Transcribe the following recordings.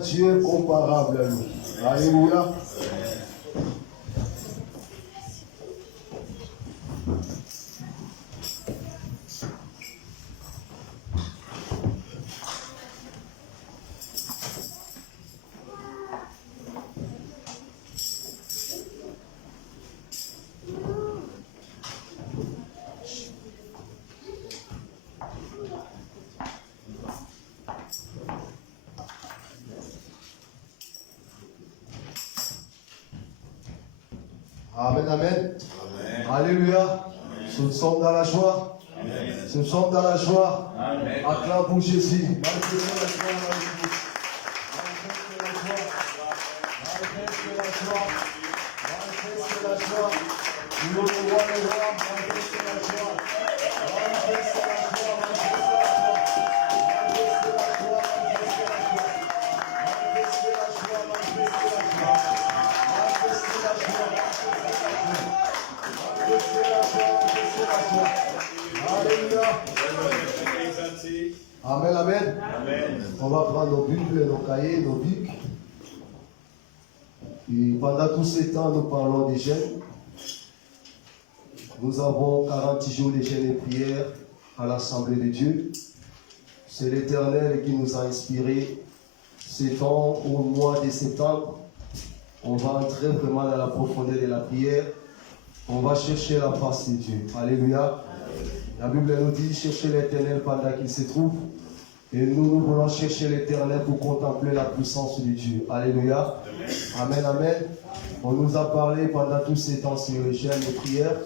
Dieu comparable à nous. Alléluia. Amen, amen. Amen. Alléluia. Nous sommes dans la joie. Amen. Nous sommes dans la joie. Amen. Acclame pour Jésus. Manifestez la joie dans le groupe. Manifestez la joie. Manifestez la joie. Manifestez la joie. Nous le roi des rois. Manifestez la joie. Manifestez la joie. Manifestez la joie. Manifestez la joie. Manifestez la joie. Manifestez la joie. Manifestez la joie. Manifestez la joie. Alléluia. Amen, amen. Amen. On va prendre nos Bibles, nos cahiers, nos bics. Et pendant tous ces temps, nous parlons des jeûnes. Nous avons 40 jours de jeûne et prière à l'Assemblée de Dieu. C'est l'Éternel qui nous a inspiré ces temps au mois de septembre. On va entrer vraiment dans la profondeur de la prière. On va chercher la face de Dieu. Alléluia. La Bible nous dit, cherchez l'Éternel pendant qu'il se trouve. Et nous voulons chercher l'Éternel pour contempler la puissance de Dieu. Alléluia. Amen, amen. On nous a parlé pendant tous ces temps sur le jeûne de prière.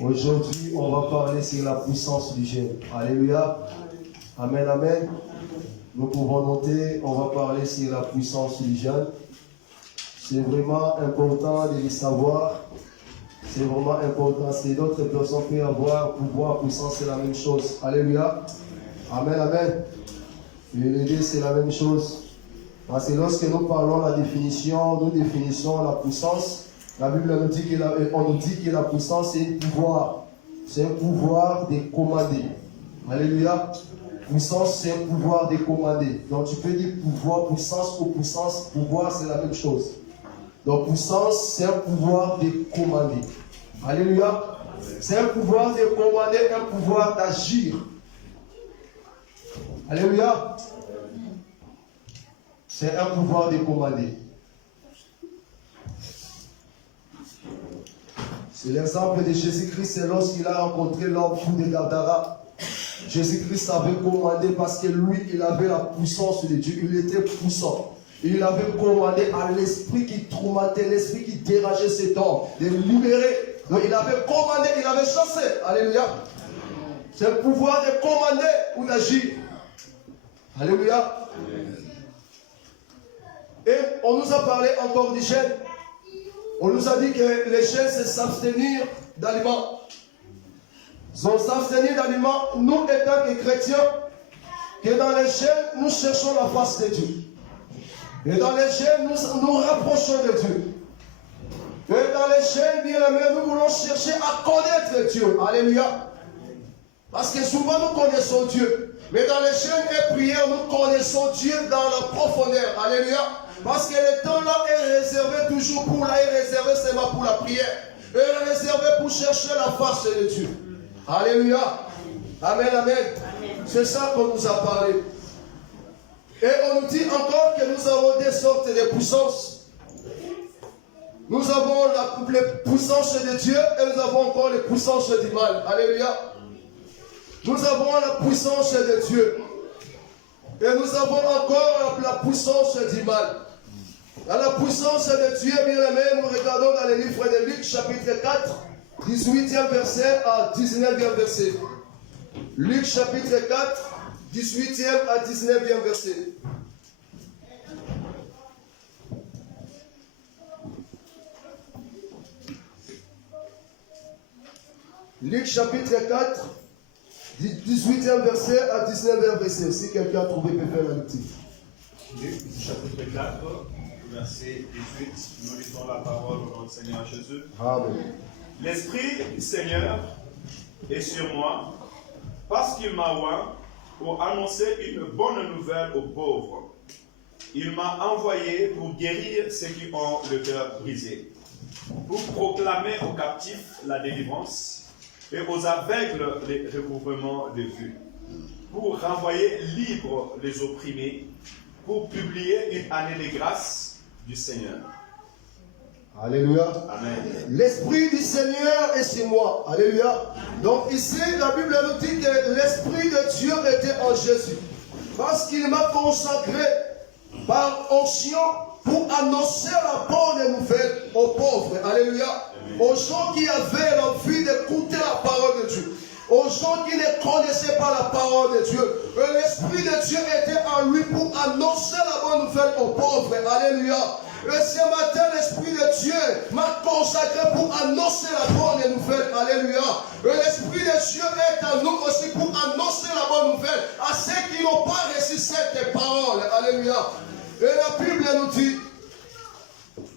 Aujourd'hui, on va parler sur la puissance du jeûne. Alléluia. Amen, amen. Nous pouvons noter, on va parler sur la puissance du jeûne. C'est vraiment important de le savoir. C'est vraiment important. Si d'autres personnes peuvent avoir pouvoir, puissance, c'est la même chose. Alléluia. Amen, amen. L'idée, c'est la même chose. Parce que lorsque nous parlons de la définition, nous définissons la puissance. La Bible nous dit que la puissance, c'est un pouvoir. C'est un pouvoir de commander. Alléluia. Puissance, c'est un pouvoir de commander. Donc tu peux dire pouvoir, puissance ou puissance, pouvoir, c'est la même chose. Donc puissance, c'est un pouvoir de commander. Alléluia. C'est un pouvoir de commander, un pouvoir d'agir. Alléluia. C'est un pouvoir de commander. C'est l'exemple de Jésus-Christ, c'est lorsqu'il a rencontré l'homme fou de Gadara. Jésus-Christ avait commandé parce que lui, il avait la puissance de Dieu. Il était puissant. Il avait commandé à l'esprit qui tourmentait, l'esprit qui dérangeait cet homme, de le libérer. Donc il avait commandé, il avait chassé. Alléluia. C'est le pouvoir de commander ou d'agir. Alléluia. Et on nous a parlé encore du jeûne. On nous a dit que le jeûne, c'est s'abstenir d'aliments. Donc s'abstenir d'aliments, nous étant des chrétiens, que dans le jeûne, nous cherchons la face de Dieu. Et dans le jeûne, nous rapprochons de Dieu. Et dans le jeûne, bien aimé, nous voulons chercher à connaître Dieu. Alléluia. Parce que souvent nous connaissons Dieu. Mais dans les jeûnes et prières, nous connaissons Dieu dans la profondeur. Alléluia. Parce que le temps là est réservé toujours pour là, est réservé seulement pour la prière. Et est réservé pour chercher la face de Dieu. Alléluia. Amen, amen. C'est ça qu'on nous a parlé. Et on nous dit encore que nous avons des sortes de puissances. Nous avons la puissance de Dieu et nous avons encore les puissances du mal. Alléluia. Nous avons la puissance de Dieu. Et nous avons encore la puissance du mal. Dans la puissance de Dieu, bien aimé, nous regardons dans le livre de Luc, chapitre 4, 18e verset à 19e verset. Luc, chapitre 4, 18e à 19e verset. Luc, chapitre 4, 18e verset à 19e verset. Si quelqu'un a trouvé, peut faire la lecture. Luc, chapitre 4, verset 18, nous lisons la parole au nom du Seigneur Jésus. Amen. L'Esprit du Seigneur est sur moi, parce qu'il m'a oint pour annoncer une bonne nouvelle aux pauvres. Il m'a envoyé pour guérir ceux qui ont le cœur brisé, pour proclamer aux captifs la délivrance et aux aveugles les recouvrements de vue, pour renvoyer libres les opprimés, pour publier une année de grâce du Seigneur. Alléluia. Amen. L'Esprit du Seigneur est sur moi. Alléluia. Donc ici, la Bible nous dit que l'Esprit de Dieu était en Jésus. Parce qu'il m'a consacré par onction pour annoncer la bonne nouvelle aux pauvres. Alléluia. Aux gens qui avaient l'envie d'écouter la parole de Dieu. Aux gens qui ne connaissaient pas la parole de Dieu. L'Esprit de Dieu était en lui pour annoncer la bonne nouvelle aux pauvres. Alléluia. Et ce matin, l'Esprit de Dieu m'a consacré pour annoncer la bonne nouvelle. Alléluia. Et l'Esprit de Dieu est en nous aussi pour annoncer la bonne nouvelle à ceux qui n'ont pas reçu cette parole. Alléluia. Et la Bible nous dit,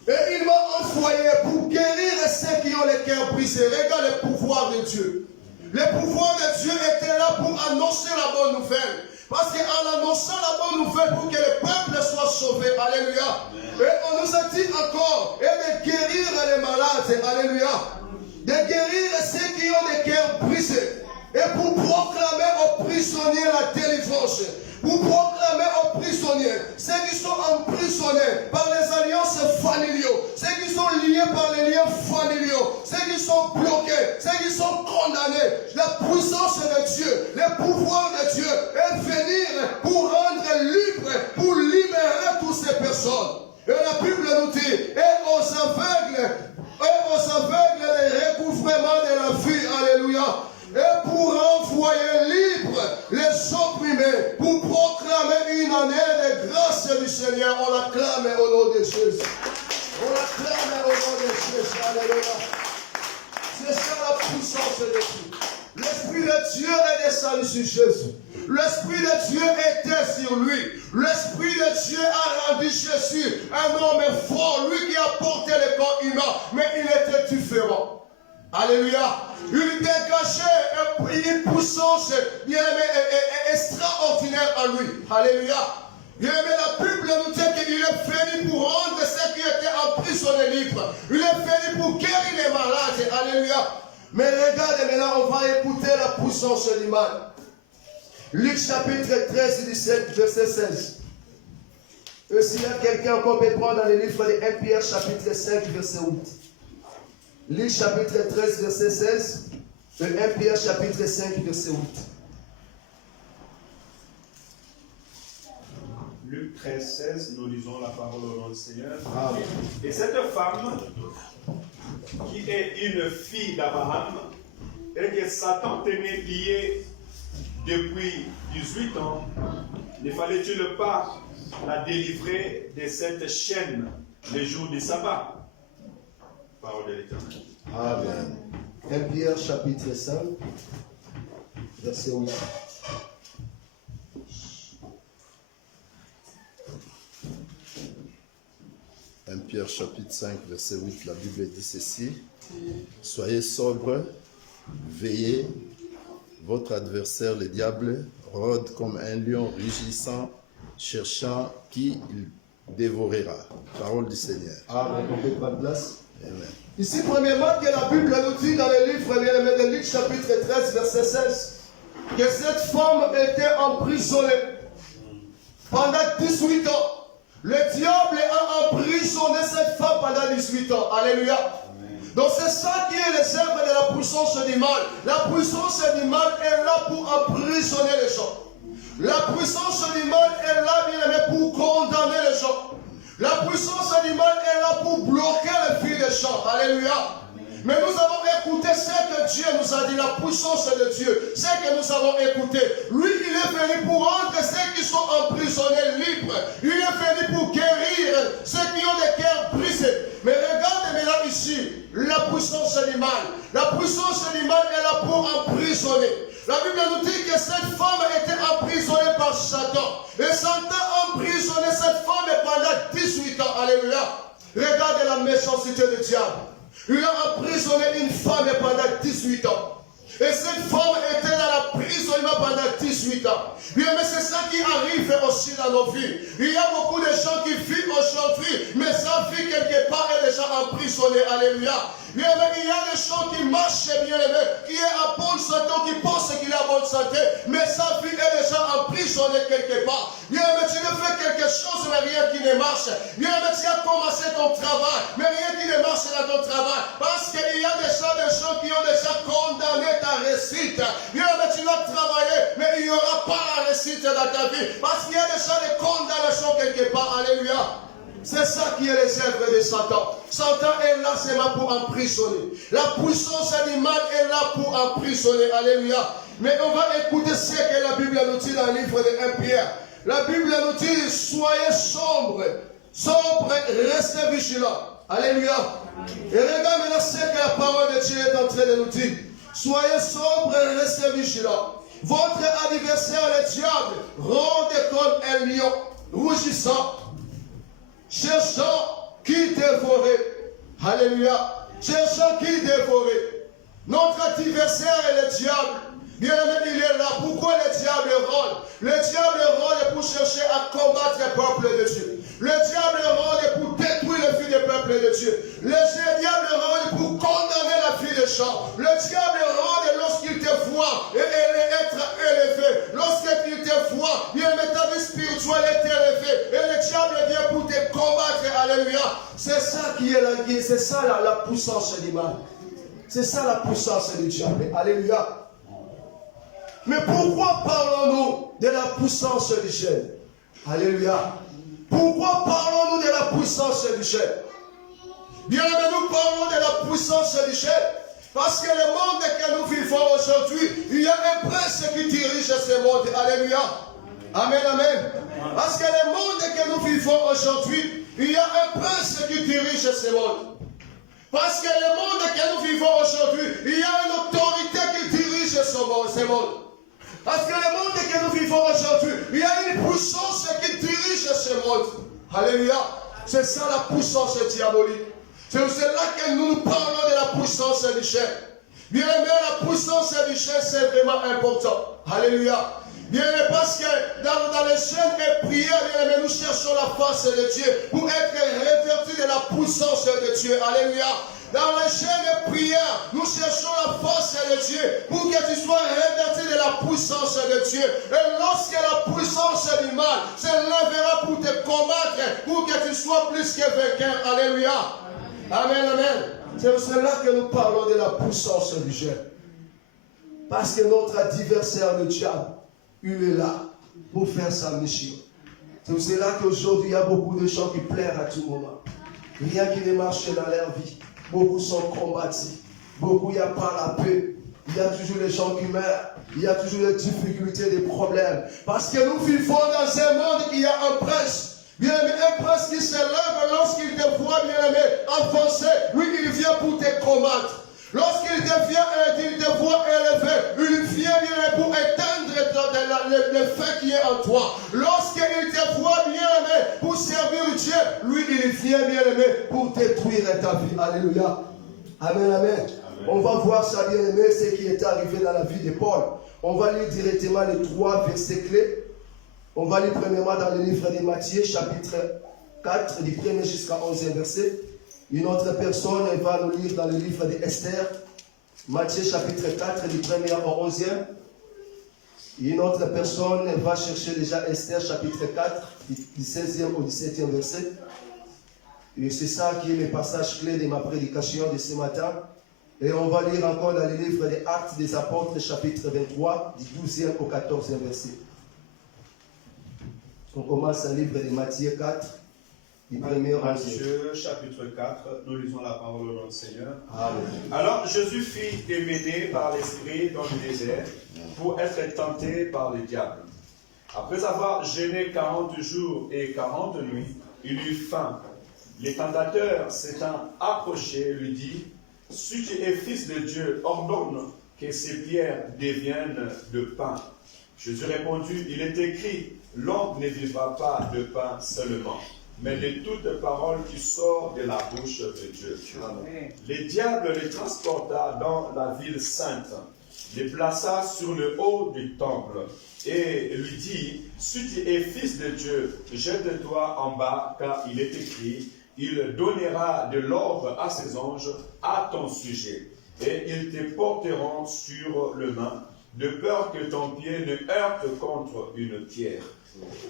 et il m'a envoyé pour guérir ceux qui ont le cœur brisé. Regarde le pouvoir de Dieu. Le pouvoir de Dieu était là pour annoncer la bonne nouvelle. Parce qu'en annonçant la bonne nouvelle pour que le peuple soit sauvé. Alléluia. Et on nous a dit encore, et de guérir les malades. Alléluia. De guérir ceux qui ont le cœur brisé. Et pour proclamer aux prisonniers la délivrance. Pour proclamer aux prisonniers, ceux qui sont emprisonnés par les alliances familiaux, ceux qui sont liés par les liens familiaux, ceux qui sont bloqués, ceux qui sont condamnés. La puissance de Dieu, le pouvoir de Dieu est venir pour rendre libre, pour libérer toutes ces personnes. Et la Bible nous dit, et aux aveugles, les recouvrements de la vie. puissance du Seigneur, on l'acclame au nom de Jésus. On l'acclame au nom de Jésus. Alléluia. C'est ça la puissance de Dieu. L'Esprit de Dieu est descendu sur Jésus. L'Esprit de Dieu était sur lui. L'Esprit de Dieu a rendu Jésus un homme fort. Lui qui a porté le corps humain, mais il était différent. Alléluia. Il dégageait une puissance bien extraordinaire en lui. Alléluia. Bien aimé, la Bible nous dit qu'il est venu pour rendre ceux qui étaient emprisonnés libres. Il est venu pour guérir les malades. Alléluia. Mais regarde maintenant, on va écouter la puissance du mal. Luc chapitre 13, 17, verset 16. Et s'il y a quelqu'un qu'on peut prendre dans le livre de 1 Pierre chapitre 5, verset 8. Luc chapitre 13, verset 16. Et 1 Pierre chapitre 5, verset 8. Luc 13, 16, nous lisons la parole au nom du Seigneur. Amen. Et cette femme, qui est une fille d'Abraham, et que Satan tenait liée depuis 18 ans, ne fallait-il pas la délivrer de cette chaîne le jour du sabbat? Parole de l'Éternel. Amen. 1 Pierre chapitre 5, verset 8. Pierre chapitre 5, verset 8, la Bible dit ceci. Soyez sobres, veillez, votre adversaire le diable rôde comme un lion rugissant, cherchant qui il dévorera. Parole du Seigneur. Amen. On peut prendre place. Amen. Ici, premièrement, que la Bible nous dit dans le livre de Luc chapitre 13, verset 16, que cette femme était emprisonnée pendant 18 ans. Le diable a emprisonné cette femme pendant 18 ans. Alléluia. Amen. Donc c'est ça qui est les œuvres de la puissance du mal. La puissance du mal est là pour emprisonner les gens. La puissance du mal est là, bien aimé, pour condamner les gens. La puissance du mal est là pour bloquer les filles des champs. Alléluia. Mais nous avons écouté ce que Dieu nous a dit, la puissance de Dieu, ce que nous avons écouté. Lui, il est venu pour rendre ceux qui sont emprisonnés libres. Il est venu pour guérir ceux qui ont des cœurs brisés. Mais regardez maintenant ici, la puissance du mal. La puissance du mal est là pour emprisonner. La Bible nous dit que cette femme était emprisonnée par Satan. Et Satan a emprisonné cette femme pendant 18 ans. Alléluia. Regardez la méchanceté du diable. Il a emprisonné une femme pendant 18 ans. Et cette femme était dans l'emprisonnement pendant 18 ans. Bien, mais c'est ça qui arrive aussi dans nos vies. Il y a beaucoup de gens qui vivent aujourd'hui, mais sa vie quelque part est déjà emprisonnée. Alléluia. Bien, mais il y a des gens qui marchent bien, qui est en bonne santé, qui pensent qu'il est en bonne santé, mais sa vie est déjà emprisonnée quelque part. Bien, mais tu ne fais quelque chose, mais rien qui ne marche. Bien, mais tu as commencé ton travail, mais rien qui ne marche dans ton travail. Parce qu'il y a déjà des gens qui ont déjà condamné ta réussite. Bien, mais tu vas travailler, mais il n'y aura pas la réussite dans ta vie. Parce qu'il y a déjà des condamnations quelque part. Alléluia. C'est ça qui est les œuvres de Satan. Satan est là seulement pour emprisonner. La puissance du mal est là pour emprisonner. Alléluia. Mais on va écouter ce que la Bible nous dit dans le livre de 1 Pierre. La Bible nous dit, soyez sombres. Sombres, restez vigilants. Alléluia. Et regarde maintenant ce que la parole de Dieu est en train de nous dire. Soyez sombres et restez vigilants. Votre adversaire, le diable, rôde comme un lion, rougissant, cherchant qui dévorer. Alléluia. Cherchant qui dévorer. Notre adversaire est le diable. Bien aimé, il est là. Pourquoi le diable rôde? Le diable rôde pour chercher à combattre le peuple de Dieu. Le diable rôde pour détruire les filles du peuple de Dieu. Le diable rôde pour condamner la fille de champ. Le diable rôde lorsqu'il te voit et être élevé. Lorsqu'il te voit, bien aimé, ta vie spirituelle est élevée. Et le diable vient pour te combattre. Alléluia. C'est ça qui est la guerre. C'est ça la puissance du mal. C'est ça la puissance du diable. Alléluia. Mais pourquoi parlons-nous de la puissance du ciel? Alléluia. Pourquoi parlons-nous de la puissance du ciel? Bien aimé, nous parlons de la puissance du ciel. Parce que le monde que nous vivons aujourd'hui, il y a un prince qui dirige ce monde. Alléluia. Amen, amen. Parce que le monde que nous vivons aujourd'hui, il y a un prince qui dirige ce monde. Parce que le monde que nous vivons aujourd'hui, il y a une autorité qui dirige ce monde. Parce que le monde que nous vivons aujourd'hui, il y a une puissance qui dirige ce monde. Alléluia. C'est ça la puissance diabolique. C'est là que nous parlons de la puissance du chef. Bien aimé, la puissance du chef, c'est vraiment important. Alléluia. Bien aimé, parce que dans les chaînes et prières, bien aimé, nous cherchons la face de Dieu pour être revêtus de la puissance de Dieu. Alléluia. Dans les chaînes et prières, nous cherchons la face de Dieu pour que tu sois revêtu de la puissance de Dieu. Et lorsque la puissance du mal se lèvera pour te combattre, pour que tu sois plus que vainqueur. Alléluia. Amen, amen. C'est pour cela que nous parlons de la puissance du Dieu. Parce que notre adversaire, le diable, il est là pour faire sa mission. C'est pour cela qu'aujourd'hui, il y a beaucoup de gens qui pleurent à tout moment. Rien qui ne marche dans leur vie. Beaucoup sont combattus. Beaucoup, il n'y a pas la paix. Il y a toujours les gens qui meurent. Il y a toujours des difficultés, des problèmes. Parce que nous vivons dans un monde où il y a un prince. Bien aimé, un prince qui se lève lorsqu'il te voit, bien aimé, avancer. Lui, il vient pour te combattre. Lorsqu'il te voit élevé, il vient bien pour éteindre le feu qui est en toi. Lorsqu'il te voit bien aimé pour servir Dieu, lui il vient bien aimé pour détruire ta vie. Alléluia. Amen, amen. Amen. On va voir ça bien aimé, ce qui est arrivé dans la vie de Paul. On va lire directement les 3 versets clés. On va lire premièrement dans le livre de Matthieu, chapitre 4, du 1er jusqu'à 11e verset. Une autre personne va nous lire dans le livre d'Esther, Matthieu chapitre 4, du 1er au 11e. Une autre personne va chercher déjà Esther chapitre 4, du 16e au 17e verset. Et c'est ça qui est le passage clé de ma prédication de ce matin. Et on va lire encore dans le livre des Actes des Apôtres, chapitre 23, du 12e au 14e verset. On commence à livre de Matthieu 4. Matthieu chapitre 4, nous lisons la parole au nom du Seigneur. Amen. Alors Jésus fut mené par l'Esprit dans le désert pour être tenté par le diable. Après avoir jeûné 40 jours et 40 nuits, il eut faim. Les tentateurs s'étant approchés lui dit, « Si tu es fils de Dieu, ordonne que ces pierres deviennent de pain. » Jésus répondit, « Il est écrit, l'homme ne vivra pas de pain seulement, mais de toute parole qui sort de la bouche de Dieu. » Le diable les transporta dans la ville sainte, les plaça sur le haut du temple et lui dit, « Si tu es fils de Dieu, jette-toi en bas, car il est écrit, il donnera de l'ordre à ses anges à ton sujet, et ils te porteront sur le main, de peur que ton pied ne heurte contre une pierre. »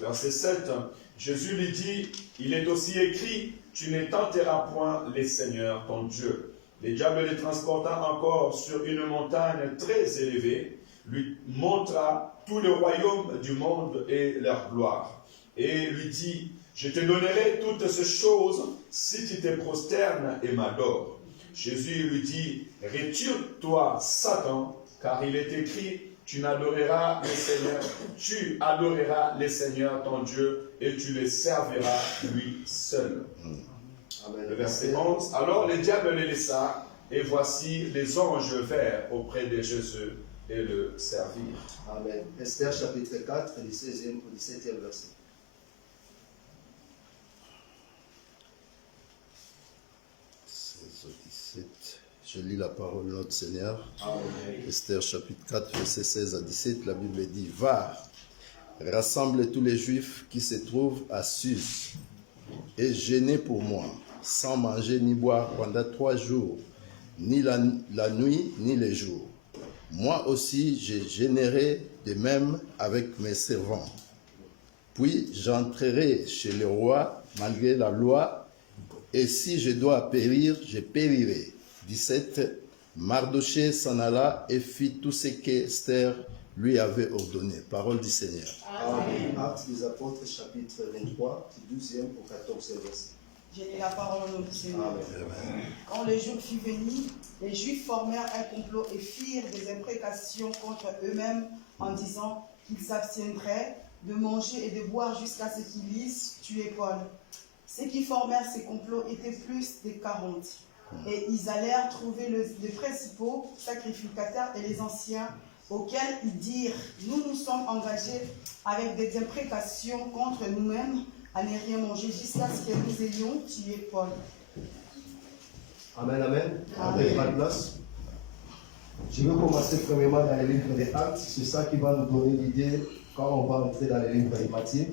Verset 7, Jésus lui dit, « Il est aussi écrit, tu ne tenteras point les seigneurs ton Dieu. » Le diable les transporta encore sur une montagne très élevée, lui montra tout le royaume du monde et leur gloire, et lui dit, « Je te donnerai toutes ces choses si tu te prosternes et m'adores. » Jésus lui dit, « Retire-toi, Satan, car il est écrit, tu adoreras le Seigneur ton Dieu et tu le serviras lui seul. » Amen. Le verset 11. Alors le diable le laissa et voici les anges vinrent auprès de Jésus et le servirent. Amen. Esther chapitre 4, du 16e au 17e verset. Je lis la parole de notre Seigneur. Amen. Esther chapitre 4, verset 16 à 17, la Bible dit, « Va, rassemble tous les Juifs qui se trouvent à Suse et jeûnez pour moi, sans manger ni boire pendant 3 jours, ni la nuit ni les jours. Moi aussi, je jeûnerai de même avec mes servants. Puis j'entrerai chez le roi malgré la loi, et si je dois périr, je périrai. » 17. Mardochée s'en alla et fit tout ce qu'Esther lui avait ordonné. Parole du Seigneur. Amen. Actes des Apôtres, chapitre 23, du 12e au 14e verset. J'ai lu la parole au nom du Seigneur. Amen. Quand le jour fut venu, les Juifs formèrent un complot et firent des imprécations contre eux-mêmes en disant qu'ils s'abstiendraient de manger et de boire jusqu'à ce qu'ils disent tuer Paul. Ceux qui formèrent ces complots étaient plus de 40. Et ils allèrent trouver les principaux sacrificateurs et les anciens, auxquels ils dirent: nous nous sommes engagés avec des imprécations contre nous-mêmes à ne rien manger jusqu'à ce que nous ayons tué Paul. Amen, amen. Amen. Pas de place. Je veux commencer premièrement dans les livres des Actes. C'est ça qui va nous donner l'idée quand on va entrer dans les livres de Matthieu.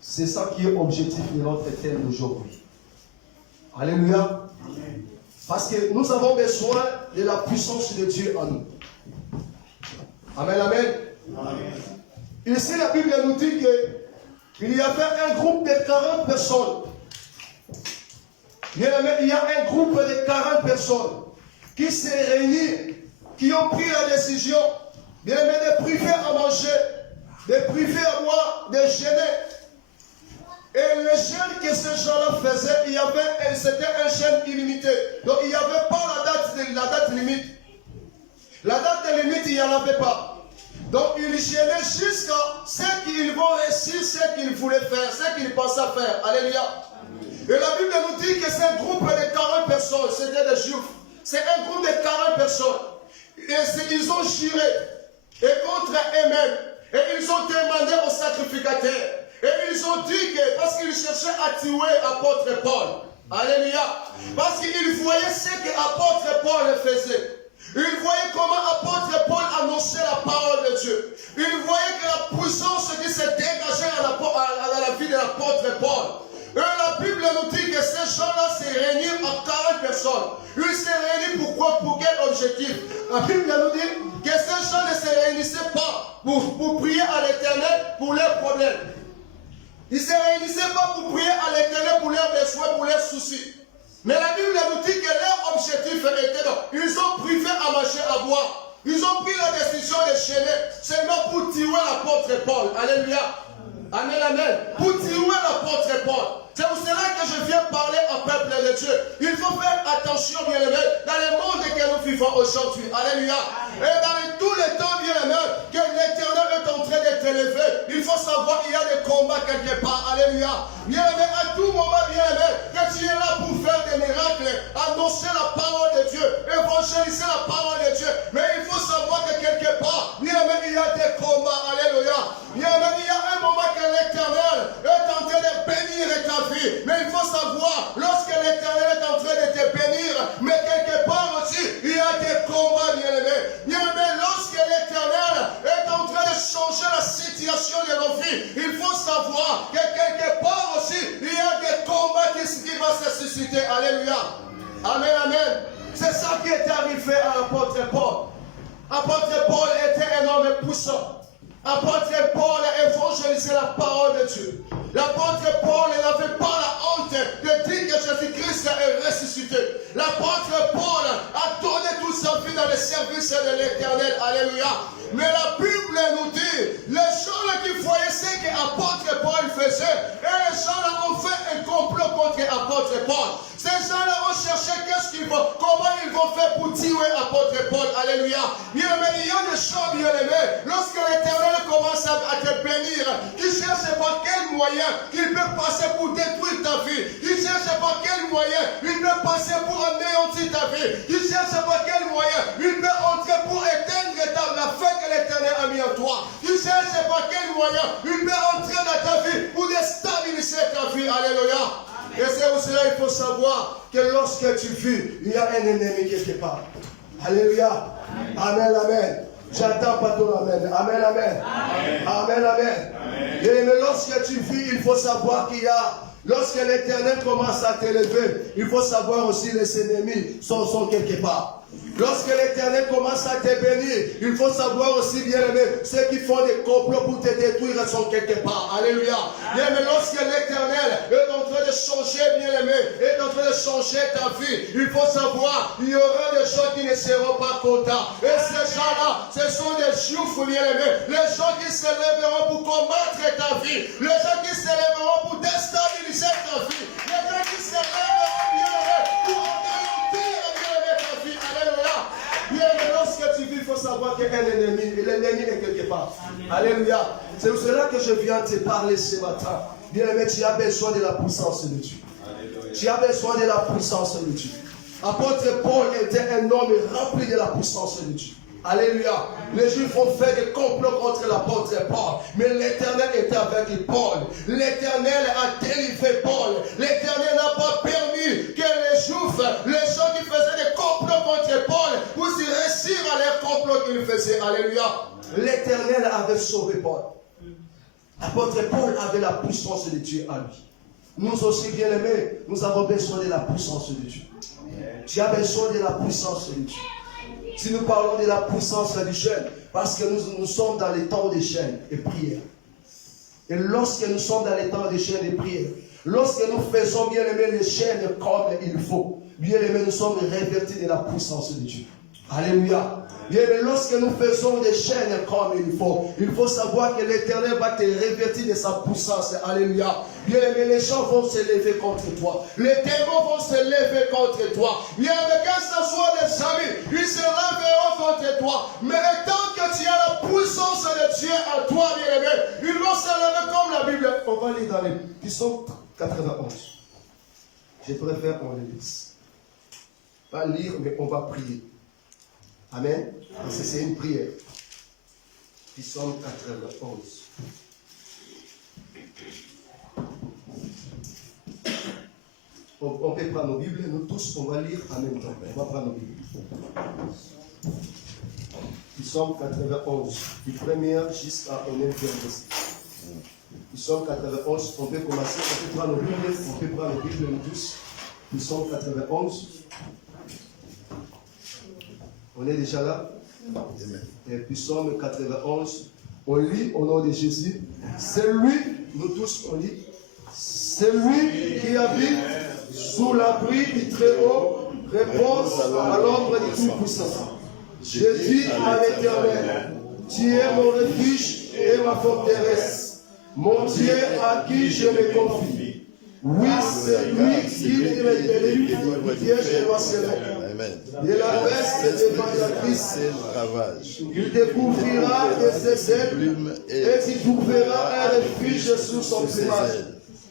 C'est ça qui est l'objectif de notre thème d'aujourd'hui. Alléluia. Amen. Parce que nous avons besoin de la puissance de Dieu en nous. Amen, amen. Amen. Ici, la Bible nous dit qu'il y avait un groupe de 40 personnes. Il y a un groupe de 40 personnes qui s'est réunis, qui ont pris la décision de priver à manger, de priver à boire, de jeûner. Et le jeûne que ces gens-là faisaient, c'était un jeûne illimité. Donc il n'y avait pas la date limite. La date limite, il n'y en avait pas. Donc ils jeûnaient jusqu'à ce qu'ils vont réussir, ce qu'ils voulaient faire, ce qu'ils pensaient faire. Alléluia. Et la Bible nous dit que c'est un groupe de 40 personnes, c'était des Juifs. C'est un groupe de 40 personnes. Et ils ont juré et contre eux-mêmes. Et ils ont demandé aux sacrificateurs. Et ils ont dit que, parce qu'ils cherchaient à tuer l'apôtre Paul. Alléluia. Parce qu'ils voyaient ce que l'apôtre Paul faisait. Ils voyaient comment l'apôtre Paul annonçait la parole de Dieu. Ils voyaient que la puissance qui s'est dégagée dans la vie de l'apôtre Paul. Et la Bible nous dit que ces gens-là se réunissent à 40 personnes. Ils se réunissent pourquoi? Pour quel objectif? La Bible nous dit que ces gens ne se réunissaient pas pour prier à l'Éternel pour leurs problèmes. Ils ne se réunissaient pas pour prier à l'Éternel pour leurs besoins, pour leurs soucis. Mais la Bible nous dit que leur objectif était donc, ils ont privé à manger, à boire. Ils ont pris la décision de chaîner seulement pour tuer l'apôtre Paul. Alléluia. Amen, amen. Pour tuer l'apôtre Paul. C'est pour cela que je viens parler au peuple de Dieu. Il faut faire attention, bien aimé, dans le monde que nous vivons aujourd'hui. Alléluia. Et dans tous les temps, bien aimé, que l'Éternel est en train de t'élever, il faut savoir qu'il y a des combats quelque part. Alléluia. Bien aimé, à tout moment, bien aimé, que tu es là pour faire des miracles, annoncer la parole de Dieu, évangéliser la parole de Dieu. Mais il faut savoir que quelque part, bien aimé, il y a des combats. Alléluia. Bien aimé, il y a un moment que l'Éternel est en train de bénir ta vie. Mais il faut savoir, lorsque l'Éternel est en train de te bénir, mais quelque part aussi, il y a des combats, bien aimé. Bien aimé, lorsque l'Éternel est en train de changer la situation de nos vies, il faut savoir que quelque part aussi, il y a des combats qui vont se susciter. Alléluia. Amen, amen. C'est ça qui est arrivé à l'apôtre Paul. L'apôtre Paul était un homme puissant. L'apôtre Paul a évangélisé la parole de Dieu. L'apôtre Paul n'avait pas la honte de dire que Jésus-Christ est ressuscité. L'apôtre Paul a donné toute sa vie dans le service de l'Éternel. Alléluia. Mais la Bible nous dit, les gens qui voyaient ce que l'apôtre Paul faisait, et les gens ont fait un complot contre l'apôtre Paul. Ces gens-là ont cherché comment ils vont faire pour tuer l'apôtre Paul. Alléluia. Bien aimé, il y a des choses, bien aimés. Lorsque l'Éternel commence à te bénir, il cherche par quel moyen il peut passer pour détruire ta vie. Il cherche par quel moyen il peut passer pour anéantir ta vie. Il cherche par quel moyen il peut entrer pour éteindre la feu que l'Éternel a mis en toi. Il cherche par quel moyen il peut entrer dans ta vie pour déstabiliser ta vie. Alléluia. Et c'est pour cela qu'il faut savoir que lorsque tu vis, il y a un ennemi quelque part. Alléluia. Amen, amen. J'attends pas ton amen. Amen, amen. Amen, amen. Mais lorsque tu vis, il faut savoir qu'il y a, lorsque l'Éternel commence à t'élever, il faut savoir aussi les ennemis sont quelque part. Lorsque l'Éternel commence à te bénir, il faut savoir aussi, bien aimé, ceux qui font des complots pour te détruire sont quelque part. Alléluia. Bien aimé, lorsque l'Éternel est en train de changer, bien aimé, est en train de changer ta vie, il faut savoir, il y aura des gens qui ne seront pas contents. Et ces gens-là, ce sont des Juifs, bien aimés, les gens qui se lèveront pour combattre ta vie, les gens qui se lèveront pour déstabiliser ta vie, les gens qui se lèveront, bien aimé, pour anéantir, bien aimé, ta vie. Alléluia. Bien, mais lorsque tu vis, il faut savoir qu'il y a un ennemi. Et l'ennemi est quelque part. Alléluia. C'est pour cela que je viens te parler ce matin. Bien-aimé, tu as besoin de la puissance de Dieu. Tu as besoin de la puissance de Dieu. Apôtre Paul était un homme rempli de la puissance de Dieu. Alléluia. Les Juifs ont fait des complots contre l'apôtre Paul. Mais l'Éternel était avec Paul. L'Éternel a délivré Paul. L'Éternel n'a pas permis que les Juifs, les gens qui faisaient des complots contre Paul, puissent réussir à leur complot qu'ils faisaient. Alléluia. L'Éternel avait sauvé Paul. L'apôtre Paul avait la puissance de Dieu à lui. Nous aussi, bien-aimés, nous avons besoin de la puissance de Dieu. Tu as besoin de la puissance de Dieu. Si nous parlons de la puissance du jeûne, parce que nous sommes dans les temps de jeûne et prière. Et lorsque nous sommes dans les temps de jeûne et prière, lorsque nous faisons, bien-aimés, les jeûnes comme il faut, bien-aimés, nous sommes revêtus de la puissance de Dieu. Alléluia. Bien, mais lorsque nous faisons des chaînes comme il faut savoir que l'Éternel va te revêtir de sa puissance. Alléluia. Bien, mais les gens vont se lever contre toi. Les démons vont se lever contre toi. Bien, mais que ce soit des amis, ils se lèveront contre toi. Mais tant que tu as la puissance de Dieu en toi, bien aimé, ils vont se lever comme la Bible. On va lire dans les Psaumes 91. Je préfère qu'on les lise. Pas lire, mais on va prier. Amen. Parce que c'est une prière. Psaume 91. On peut prendre nos Bibles, nous tous, on va lire en même temps. On va prendre nos Bibles. Psaume 91, du premier jusqu'à 9e verset. Psaume 91, on peut commencer, on peut prendre nos Bibles, nous tous. Psaume 91. On est déjà là? Amen. Et Psaume 91, on lit au nom de Jésus. C'est lui, nous tous on lit. C'est lui qui habite sous l'abri du Très-Haut, repose à l'ombre du Tout-Puissant. Je dis à l'Éternel, tu es mon refuge et ma forteresse, mon Dieu à qui je me confie. Oui, c'est lui qui me délivre du piège et de la la peste dévastatrice. Il te couvrira de ses ailes et tu trouveras un refuge sous son plumage.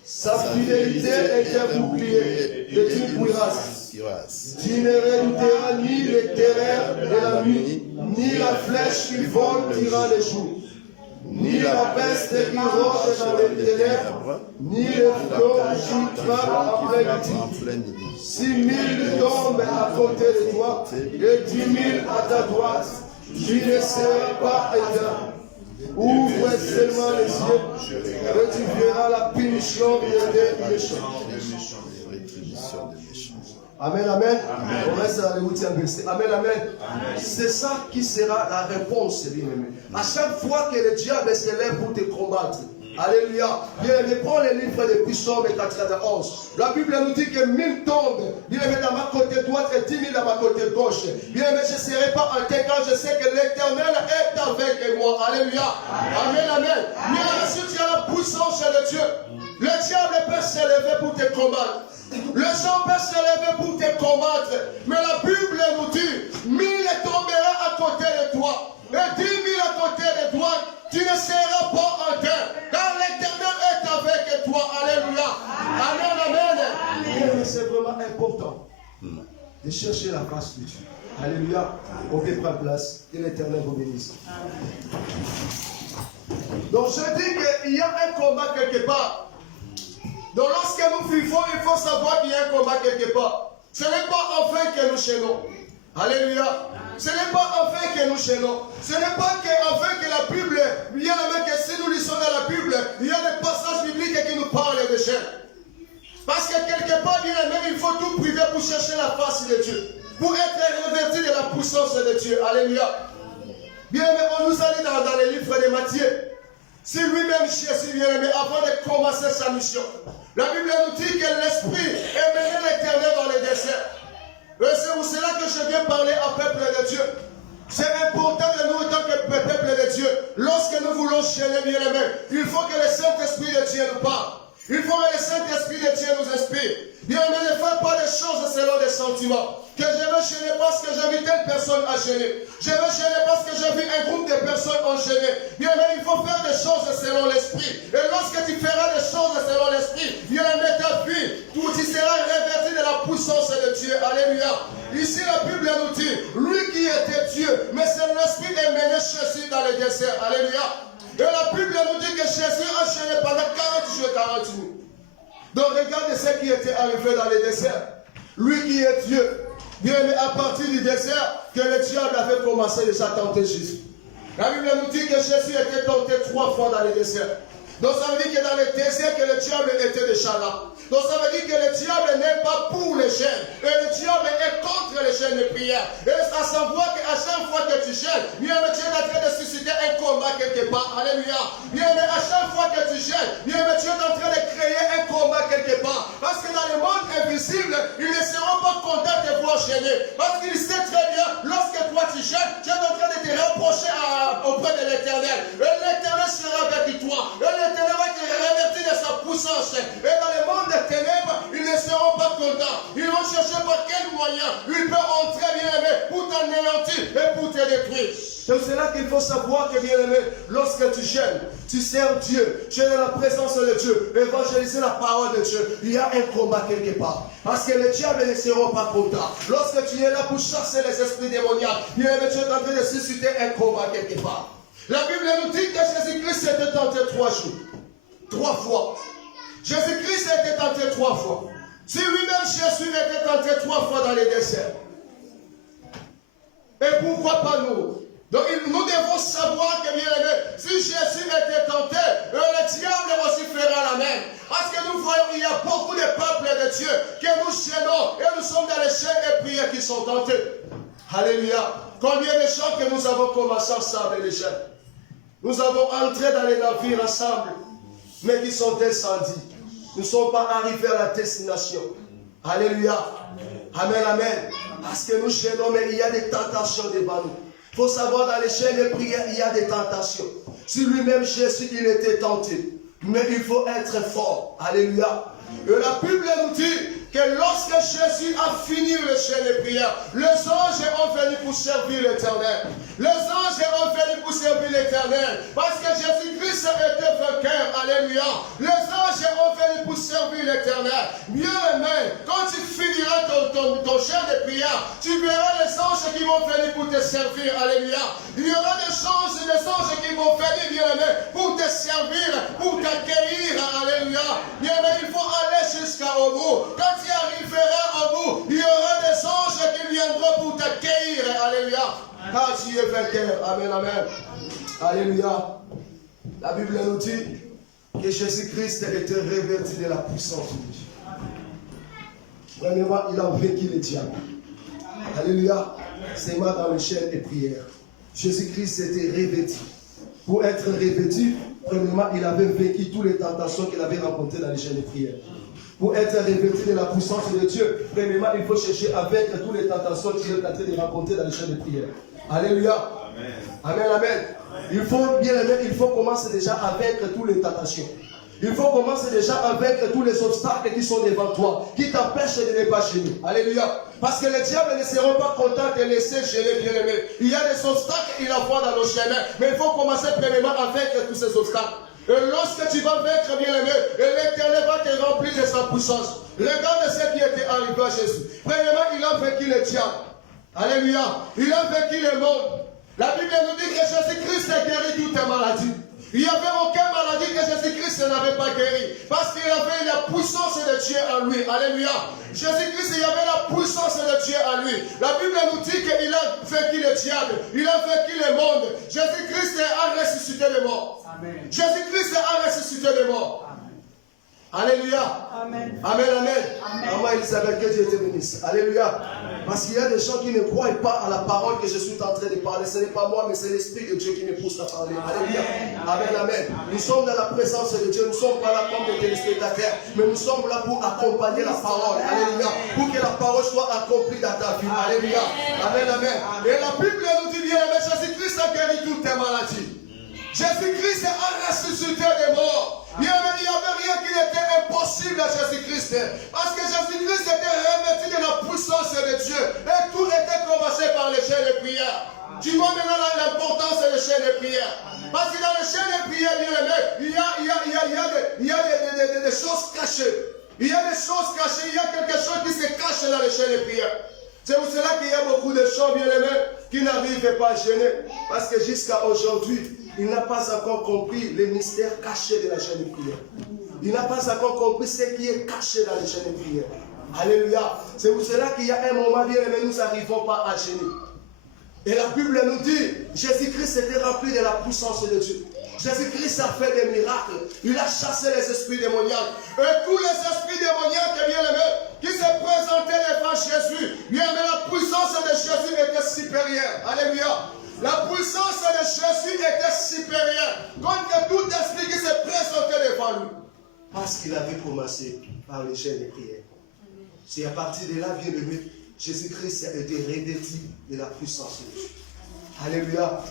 Sa fidélité est un bouclier de toute cuirasse. Tu ne redouteras ni les terreurs de la nuit, ni la flèche qui vole durant les jours, ni la peste qui rôde dans les ténèbres, ni le flot qui frappe en plein midi. 6 000 tombent à côté de toi et 10 000 à ta droite. Tu ne seras pas éteint. Ouvre seulement les yeux et tu verras la punition des méchants. Amen, amen. On reste à l'écoute verset. Amen, amen. C'est ça qui sera la réponse, bien-aimé. À chaque fois que le diable se lève pour te combattre, alléluia. Bien-aimé, prends le livre de Psaume 91. La Bible nous dit que 1000 tombent, bien-aimé, dans ma côté droite et 10 000 dans ma côté gauche. Bien-aimé, je ne serai pas inquiet quand je sais que l'Éternel est avec moi. Alléluia. Amen, amen. Bien-aimé, si tu as la puissance de Dieu, le diable peut se lever pour te combattre. Le sang peut se lever pour te combattre. Mais la Bible nous dit, 1000 tombera à côté de toi. Et 10 000 à côté de toi. Tu ne seras pas en terre. Car l'Éternel est avec toi. Alléluia. Amen, amen. C'est vraiment important de chercher la face de Dieu. Alléluia. On peut prendre place. Que l'Éternel vous bénisse. Donc je dis qu'il y a un combat quelque part. Donc lorsque nous vivons, il faut savoir qu'il y a un combat quelque part. Ce n'est pas enfin que nous chaînons. Alléluia. Ce n'est pas enfin que nous chaînons. Ce n'est pas enfin que la Bible, il y a même que si nous lisons dans la Bible, il y a des passages bibliques qui nous parlent de chaînes. Parce que quelque part, il faut tout priver pour chercher la face de Dieu. Pour être revêtu de la puissance de Dieu. Alléluia. Bien, mais on nous a dit dans les livres de Matthieu, si lui-même, Jésus, bien aimé, avant de commencer sa mission, la Bible nous dit que l'Esprit est mené l'Éternel dans les déserts. Et c'est pour cela que je viens parler au peuple de Dieu. C'est important de nous, en tant que peuple de Dieu, lorsque nous voulons chaîner, bien aimé, il faut que le Saint-Esprit de Dieu nous parle. Il faut que le Saint-Esprit de Dieu nous inspire. Bien, mais ne faites pas des choses selon des sentiments. Que je veux gêner parce que j'ai vu telle personne enchaîner. Je veux gêner parce que j'ai vu un groupe de personnes enchaîner. Bien, mais il faut faire des choses selon l'esprit. Et lorsque tu feras des choses selon l'esprit, bien, mais ta vie, tu seras réverti de la puissance de Dieu. Alléluia. Ici, la Bible nous dit, lui qui était Dieu, mais c'est l'esprit est mené Jésus dans le désert. Alléluia. Et la Bible nous dit que Jésus a enchaîné pendant 40 jours et 40 nuits. Donc regarde ce qui était arrivé dans le désert. Lui qui est Dieu, bien aimé, à partir du désert, que le diable avait commencé déjà à tenter Jésus. La Bible nous dit que Jésus était tenté 3 fois dans le désert. Donc ça veut dire que dans le désert, que le diable était déjà là. Donc ça veut dire que le diable n'est pas pour les chaînes. Et le diable est contre les chaînes de prière. Et à savoir qu'à chaque fois que tu gênes, bien aimé, tu es en train de susciter un combat quelque part. Alléluia. Bien aimé, à chaque fois que tu gênes, bien aimé, tu es en train de créer un combat quelque part. Parce que dans le monde invisible, ils ne seront pas contents de te voir gêner. Parce qu'ils savent très bien, lorsque toi tu gênes, tu es en train de te rapprocher auprès de l'Éternel. Et l'Éternel sera avec toi. Et l'Éternel va te revertir de sa puissance. Et dans le monde des ténèbres, ils ne seront pas contents. Ils vont chercher par quel moyen ils peuvent entrer, bien aimé, pour t'anéantir et pour te détruire. C'est là qu'il faut savoir que, bien aimé, lorsque tu gênes, tu sers Dieu, tu es dans la présence de Dieu, évangéliser la parole de Dieu, il y a un combat quelque part. Parce que les diables ne seront pas contents. Lorsque tu es là pour chasser les esprits démoniaques, bien aimé, tu es en train de susciter un combat quelque part. La Bible nous dit que Jésus-Christ s'était tenté 3 jours. 3 fois. Jésus-Christ a été tenté 3 fois. Si lui-même Jésus a été tenté 3 fois dans les déserts. Et pourquoi pas nous? Donc nous devons savoir que, bien aimé, si Jésus était tenté, le diable aussi fera la même. Parce que nous voyons qu'il y a beaucoup de peuples de Dieu que nous chaînons et nous sommes dans les chaînes et prières qui sont tentés. Alléluia. Combien de gens que nous avons commencé ensemble les chaînes? Nous avons entré dans les navires ensemble, mais qui sont descendus. Nous ne sommes pas arrivés à la destination. Alléluia. Amen, amen. Parce que nous chaînons, mais il y a des tentations devant nous. Il faut savoir, dans les chaînes de prière, il y a des tentations. Si lui-même, Jésus, il était tenté. Mais il faut être fort. Alléluia. Et la Bible nous dit que lorsque Jésus a fini le chaîne de prière, les anges ont venu pour servir l'Éternel. Les anges ont venu pour servir l'Éternel. Parce que Jésus-Christ était vainqueur. Alléluia. Les anges ont venu pour servir l'Éternel. Bien aimé, quand tu finiras ton chaîne de prière, tu verras les anges qui vont venir pour te servir. Alléluia. Il y aura des anges qui vont venir, bien aimé, pour te servir, pour t'accueillir. Alléluia. Bien aimé, il faut aller jusqu'au bout. Quand tu arriveras au bout, il y aura des anges qui viendront pour t'accueillir. Alléluia. Car tu es vainqueur. Amen, amen. Alléluia. La Bible nous dit que Jésus-Christ était revêtu de la puissance de Dieu. Premièrement, il a vaincu le diable. Alléluia. C'est moi dans les chaînes et prières. Jésus-Christ était revêtu. Pour être revêtu, premièrement, il avait vaincu toutes les tentations qu'il avait rencontrées dans les chaînes de prière. Pour être revêtu de la puissance de Dieu, premièrement, il faut chercher à vaincre toutes les tentations qu'il est en train de rencontrer dans les chaînes de prière. Alléluia. Amen, amen. Il faut, bien aimer, il faut commencer déjà à vaincre toutes les tentations. Il faut commencer déjà à vaincre tous les obstacles qui sont devant toi, qui t'empêchent de ne pas gêner. Alléluia. Parce que les diables ne seront pas contents de laisser gêner, bien aimé. Il y a des obstacles qu'il envoie dans nos chemins, mais il faut commencer premièrement à vaincre tous ces obstacles. Et lorsque tu vas vaincre, bien aimé, l'Éternel va te remplir de sa puissance. Regarde ce qui était arrivé à Jésus. Premièrement, il a vaincu le diable. Alléluia. Il a vaincu le monde. La Bible nous dit que Jésus-Christ a guéri toutes les maladies. Il n'y avait aucune maladie que Jésus-Christ n'avait pas guéri. Parce qu'il avait la puissance de Dieu en lui. Alléluia. Jésus-Christ, il y avait la puissance de Dieu en lui. La Bible nous dit qu'il a vaincu le diable. Il a vaincu le monde. Jésus-Christ a ressuscité les morts. Jésus-Christ a ressuscité les morts. Alléluia. Amen. Amen, amen. Maman Elisabeth, que Dieu te bénisse. Alléluia. Parce qu'il y a des gens qui ne croient pas à la parole que je suis en train de parler. Ce n'est pas moi, mais c'est l'Esprit de Dieu qui me pousse à parler. Alléluia. Amen, amen. Nous sommes dans la présence de Dieu. Nous ne sommes pas là comme des téléspectateurs, mais nous sommes là pour accompagner la parole. Alléluia. Pour que la parole soit accomplie dans ta vie. Alléluia. Amen, amen. Et la Bible nous dit bien, mais Jésus-Christ a guéri toutes tes maladies. Jésus-Christ a ressuscité des morts. Il n'y avait rien qui était impossible à Jésus-Christ. Parce que Jésus-Christ était revêtu de la puissance de Dieu. Et tout était commencé par les chaînes de prière. Tu vois maintenant l'importance des chaînes de prière. Parce que dans les chaînes de prière, il y a des choses cachées. Il y a des choses cachées. Il y a quelque chose qui se cache dans les chaînes de prière. C'est pour cela qu'il y a beaucoup de gens, bien aimés, qui n'arrivent pas à gêner. Parce que jusqu'à aujourd'hui, il n'a pas encore compris les mystères cachés de la chaîne de prière. Il n'a pas encore compris ce qui est caché dans les chaînes de prière. Alléluia. C'est pour cela qu'il y a un moment, bien aimé, nous n'arrivons pas à gêner. Et la Bible nous dit, Jésus-Christ était rempli de la puissance de Dieu. Jésus-Christ a fait des miracles. Il a chassé les esprits démoniaques. Et tous les esprits démoniaques, bien aimés, qui se présentaient devant Jésus, bien aimé, la puissance de Jésus était supérieure. Alléluia. La puissance de Jésus était supérieure contre tout esprit qui se présentait devant lui. Parce qu'il avait commencé par les chaînes de prière. C'est à partir de là, bien aimé, Jésus-Christ a été revêtu de la puissance de Dieu. Alléluia.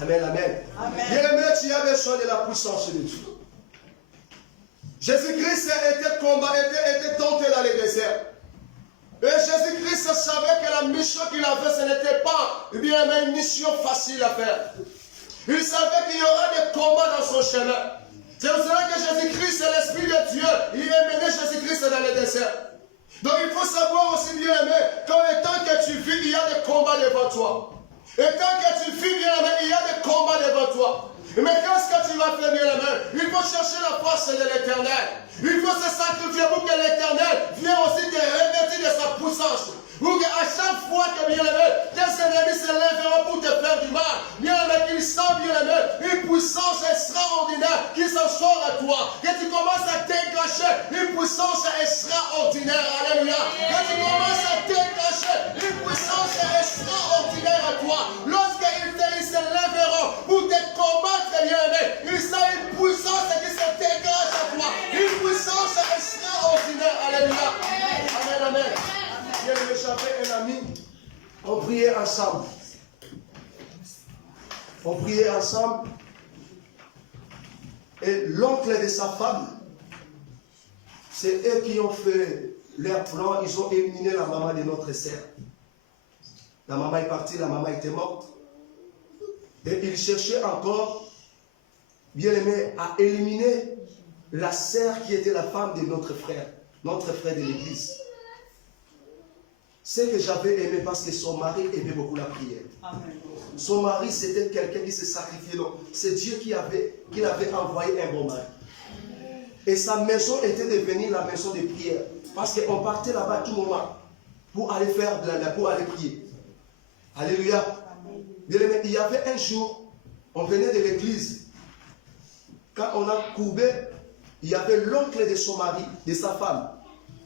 Amen, amen. Bien aimé, tu as besoin de la puissance de Dieu. Jésus-Christ était tenté dans les déserts. Et Jésus-Christ savait que la mission qu'il avait, ce n'était pas bien aimé, une mission facile à faire. Il savait qu'il y aurait des combats dans son chemin. C'est pour cela que Jésus-Christ, c'est l'Esprit de Dieu. Il a mené Jésus-Christ dans les déserts. Donc il faut savoir aussi, bien aimé, qu'en tant que tu vis, il y a des combats devant toi. Et tant que tu vis, bien aimé, il y a des combats devant toi. Mais qu'est-ce que tu vas faire, bien aimé? Il faut chercher la force de l'Éternel. Il faut se sacrifier pour que l'Éternel vienne aussi te revêtir de sa puissance. Pour qu'à chaque fois que, bien aimé, tes ennemis se lèveront pour te faire du mal, bien aimé, qu'ils sentent, bien aimé, une puissance extraordinaire qui s'en sort à toi. Que tu commences à déclencher une puissance extraordinaire. Alléluia. Que tu commences à déclencher une puissance extraordinaire à toi. Lorsqu'ils se lèveront pour te combattre, bien aimé, ils sentent une puissance qui se dégage à toi. Une puissance extraordinaire. Alléluia. Amen, amen. J'avais un ami, on priait ensemble. On priait ensemble. Et l'oncle de sa femme, c'est eux qui ont fait leur plan. Ils ont éliminé la maman de notre sœur. La maman est partie, la maman était morte. Et ils cherchaient encore, bien aimé, à éliminer la sœur qui était la femme de notre frère de l'église. C'est que j'avais aimé parce que son mari aimait beaucoup la prière. Amen. Son mari, c'était quelqu'un qui se sacrifiait. Donc, c'est Dieu qui avait envoyé un bon mari. Et sa maison était devenue la maison de prière. Parce qu'on partait là-bas tout moment pour aller pour aller prier. Alléluia. Bien aimé, il y avait un jour, on venait de l'église. Quand on a courbé, il y avait l'oncle de son mari, de sa femme,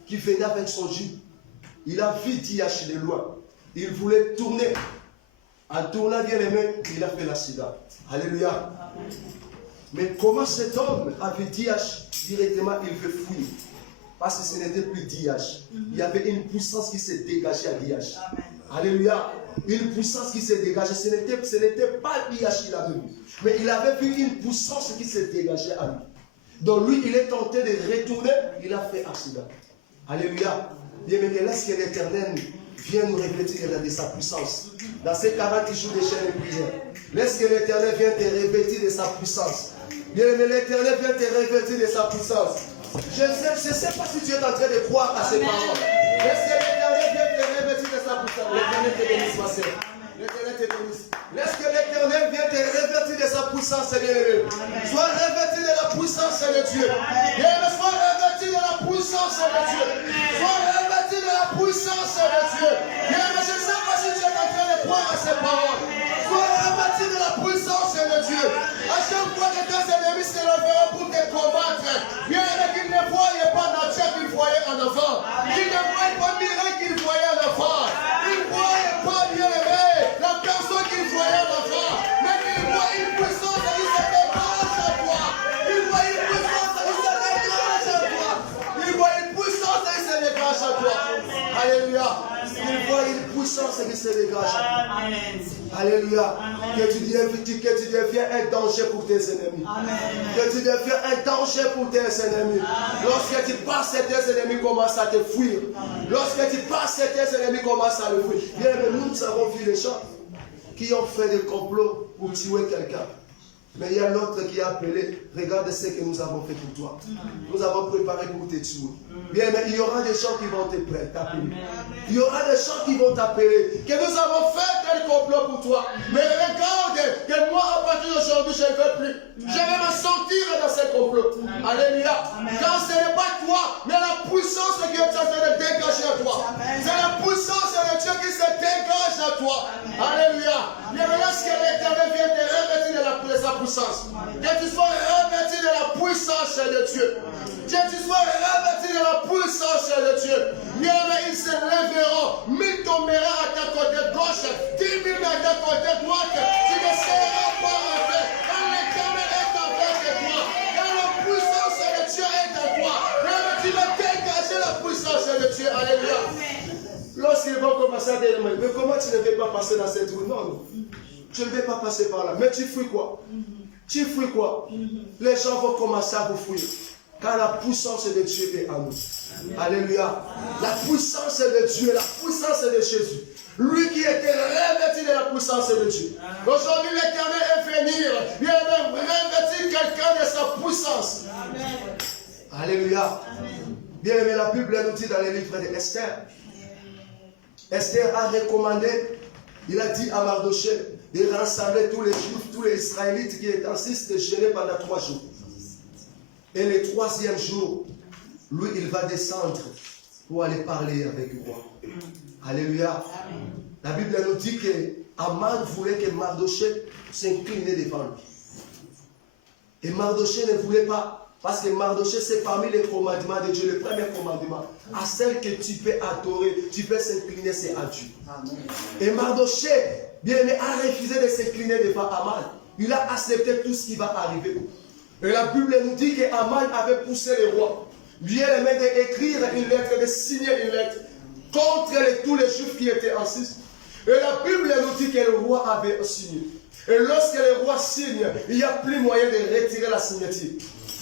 qui venait avec son jupe. Il a vu Diach de loin. Il voulait tourner. En tournant, bien aimé, il a fait l'accident. Alléluia. Amen. Mais comment cet homme a vu Diach directement, il veut fuir. Parce que ce n'était plus Diach. Il y avait une puissance qui s'est dégagée à Diach. Alléluia. Une puissance qui s'est dégagée. Ce n'était pas Diach qu'il avait vu. Mais il avait vu une puissance qui s'est dégagée à lui. Donc lui, il est tenté de retourner. Il a fait accident. Alléluia. Bien, mais laisse que l'Éternel vienne nous revêtir de sa puissance. Dans ces 40 jours de chaîne de prière. Laisse que l'Éternel vienne te revêtir de sa puissance. Bien, mais l'Éternel vienne te revêtir de sa puissance. Je ne sais pas si tu es en train de croire à ces paroles. Laisse que l'Éternel vienne te revêtir de sa puissance. L'Éternel te bénisse, ma sœur. L'Éternel te bénisse. Laisse que l'Éternel vienne te revêtir de sa puissance, bien-aimé. Sois revêtu de la puissance de Dieu. Bien-aimé, sois revêtu de la puissance de Dieu. Sois revêtu de la puissance de Dieu. Bien-aimé, je ne sais pas si tu es en train de croire à ces paroles. Sois revêtu de la puissance de Dieu. À chaque fois que tes ennemis se lèveront pour te combattre, bien-aimé, qu'ils ne voyaient pas nature qu'ils voyaient en avant. Qu'ils ne voyaient pas miracle qu'ils voyaient en avant. Ils ne voyaient pas, bien-aimé, la personne qu'ils voyaient en avant. Mais qu'ils voient une puissance qui se dégage à toi. Ils voient une puissance qui se dégage à toi. Ils voient une puissance qui se dégage à toi. Alléluia. Ils voient une puissance qui se dégage à toi. Alléluia. Que tu deviens un danger pour tes ennemis. Que tu deviens un danger pour tes ennemis. Lorsque tu passes, tes ennemis commencent à te fuir. Lorsque tu passes, tes ennemis commencent à le fuir. Bien, mais nous avons vu les gens qui ont fait des complots pour tuer quelqu'un. Mais il y a l'autre qui a appelé, regarde ce que nous avons fait pour toi. Nous avons préparé pour te tuer. Bien, mais il y aura des gens qui vont t'appeler. Il y aura des gens qui vont t'appeler. Que nous avons fait tel complot pour toi. Mais regarde que moi, à partir d'aujourd'hui, je ne veux plus. Je vais me sortir dans ce complot. Alléluia. Car ce n'est pas toi, mais la puissance qui est en train de dégager à toi. C'est la puissance de Dieu qui se dégage à toi. Alléluia. Bien, lorsque l'Éternel vient te revêtir de sa puissance, que tu sois revêtu de la puissance de Dieu. Que tu sois revêtu de la puissance de Dieu. Bien, ils se lèveront. 1000 tomberont à ta côté gauche, 10 000 à ta côté droite. Tu ne seras pas arrêté. Quand l'Éternel est avec toi, quand la puissance de Dieu est en toi, tu vas dégager la puissance de Dieu. Alléluia. Lorsqu'ils vont commencer à dire, mais comment tu ne veux pas passer dans cette rue? Non. Je ne vais pas passer par là. Mais tu fuis quoi? Tu fuis quoi? Les gens vont commencer à vous fuir. Car la puissance de Dieu est en nous. Alléluia. La puissance de Dieu, la puissance de Jésus. Lui qui était revêtu de la puissance de Dieu. Aujourd'hui, l'Éternel est venu. Il a revêtu quelqu'un de sa puissance. Alléluia. Bien aimé, la Bible nous dit dans les livres d'Esther. Esther a recommandé, il a dit à Mardochée de rassembler tous les Juifs, tous les Israélites qui étaient ainsi de gêner pendant 3 jours. Et le 3e jour, lui, il va descendre pour aller parler avec le roi. Alléluia. La Bible nous dit que Aman voulait que Mardochée s'incline devant lui. Et Mardochée ne voulait pas. Parce que Mardochée, c'est parmi les commandements de Dieu, le premier commandement. À celle que tu peux adorer, tu peux s'incliner, c'est à Dieu. Et Mardochée, bien aimé, a refusé de s'incliner devant Aman. Il a accepté tout ce qui va arriver. Et la Bible nous dit qu'Aman avait poussé le roi. Bien aimé, d'écrire une lettre, de signer une lettre contre tous les Juifs qui étaient assis. Et la Bible nous dit que le roi avait signé. Et lorsque le roi signe, il n'y a plus moyen de retirer la signature.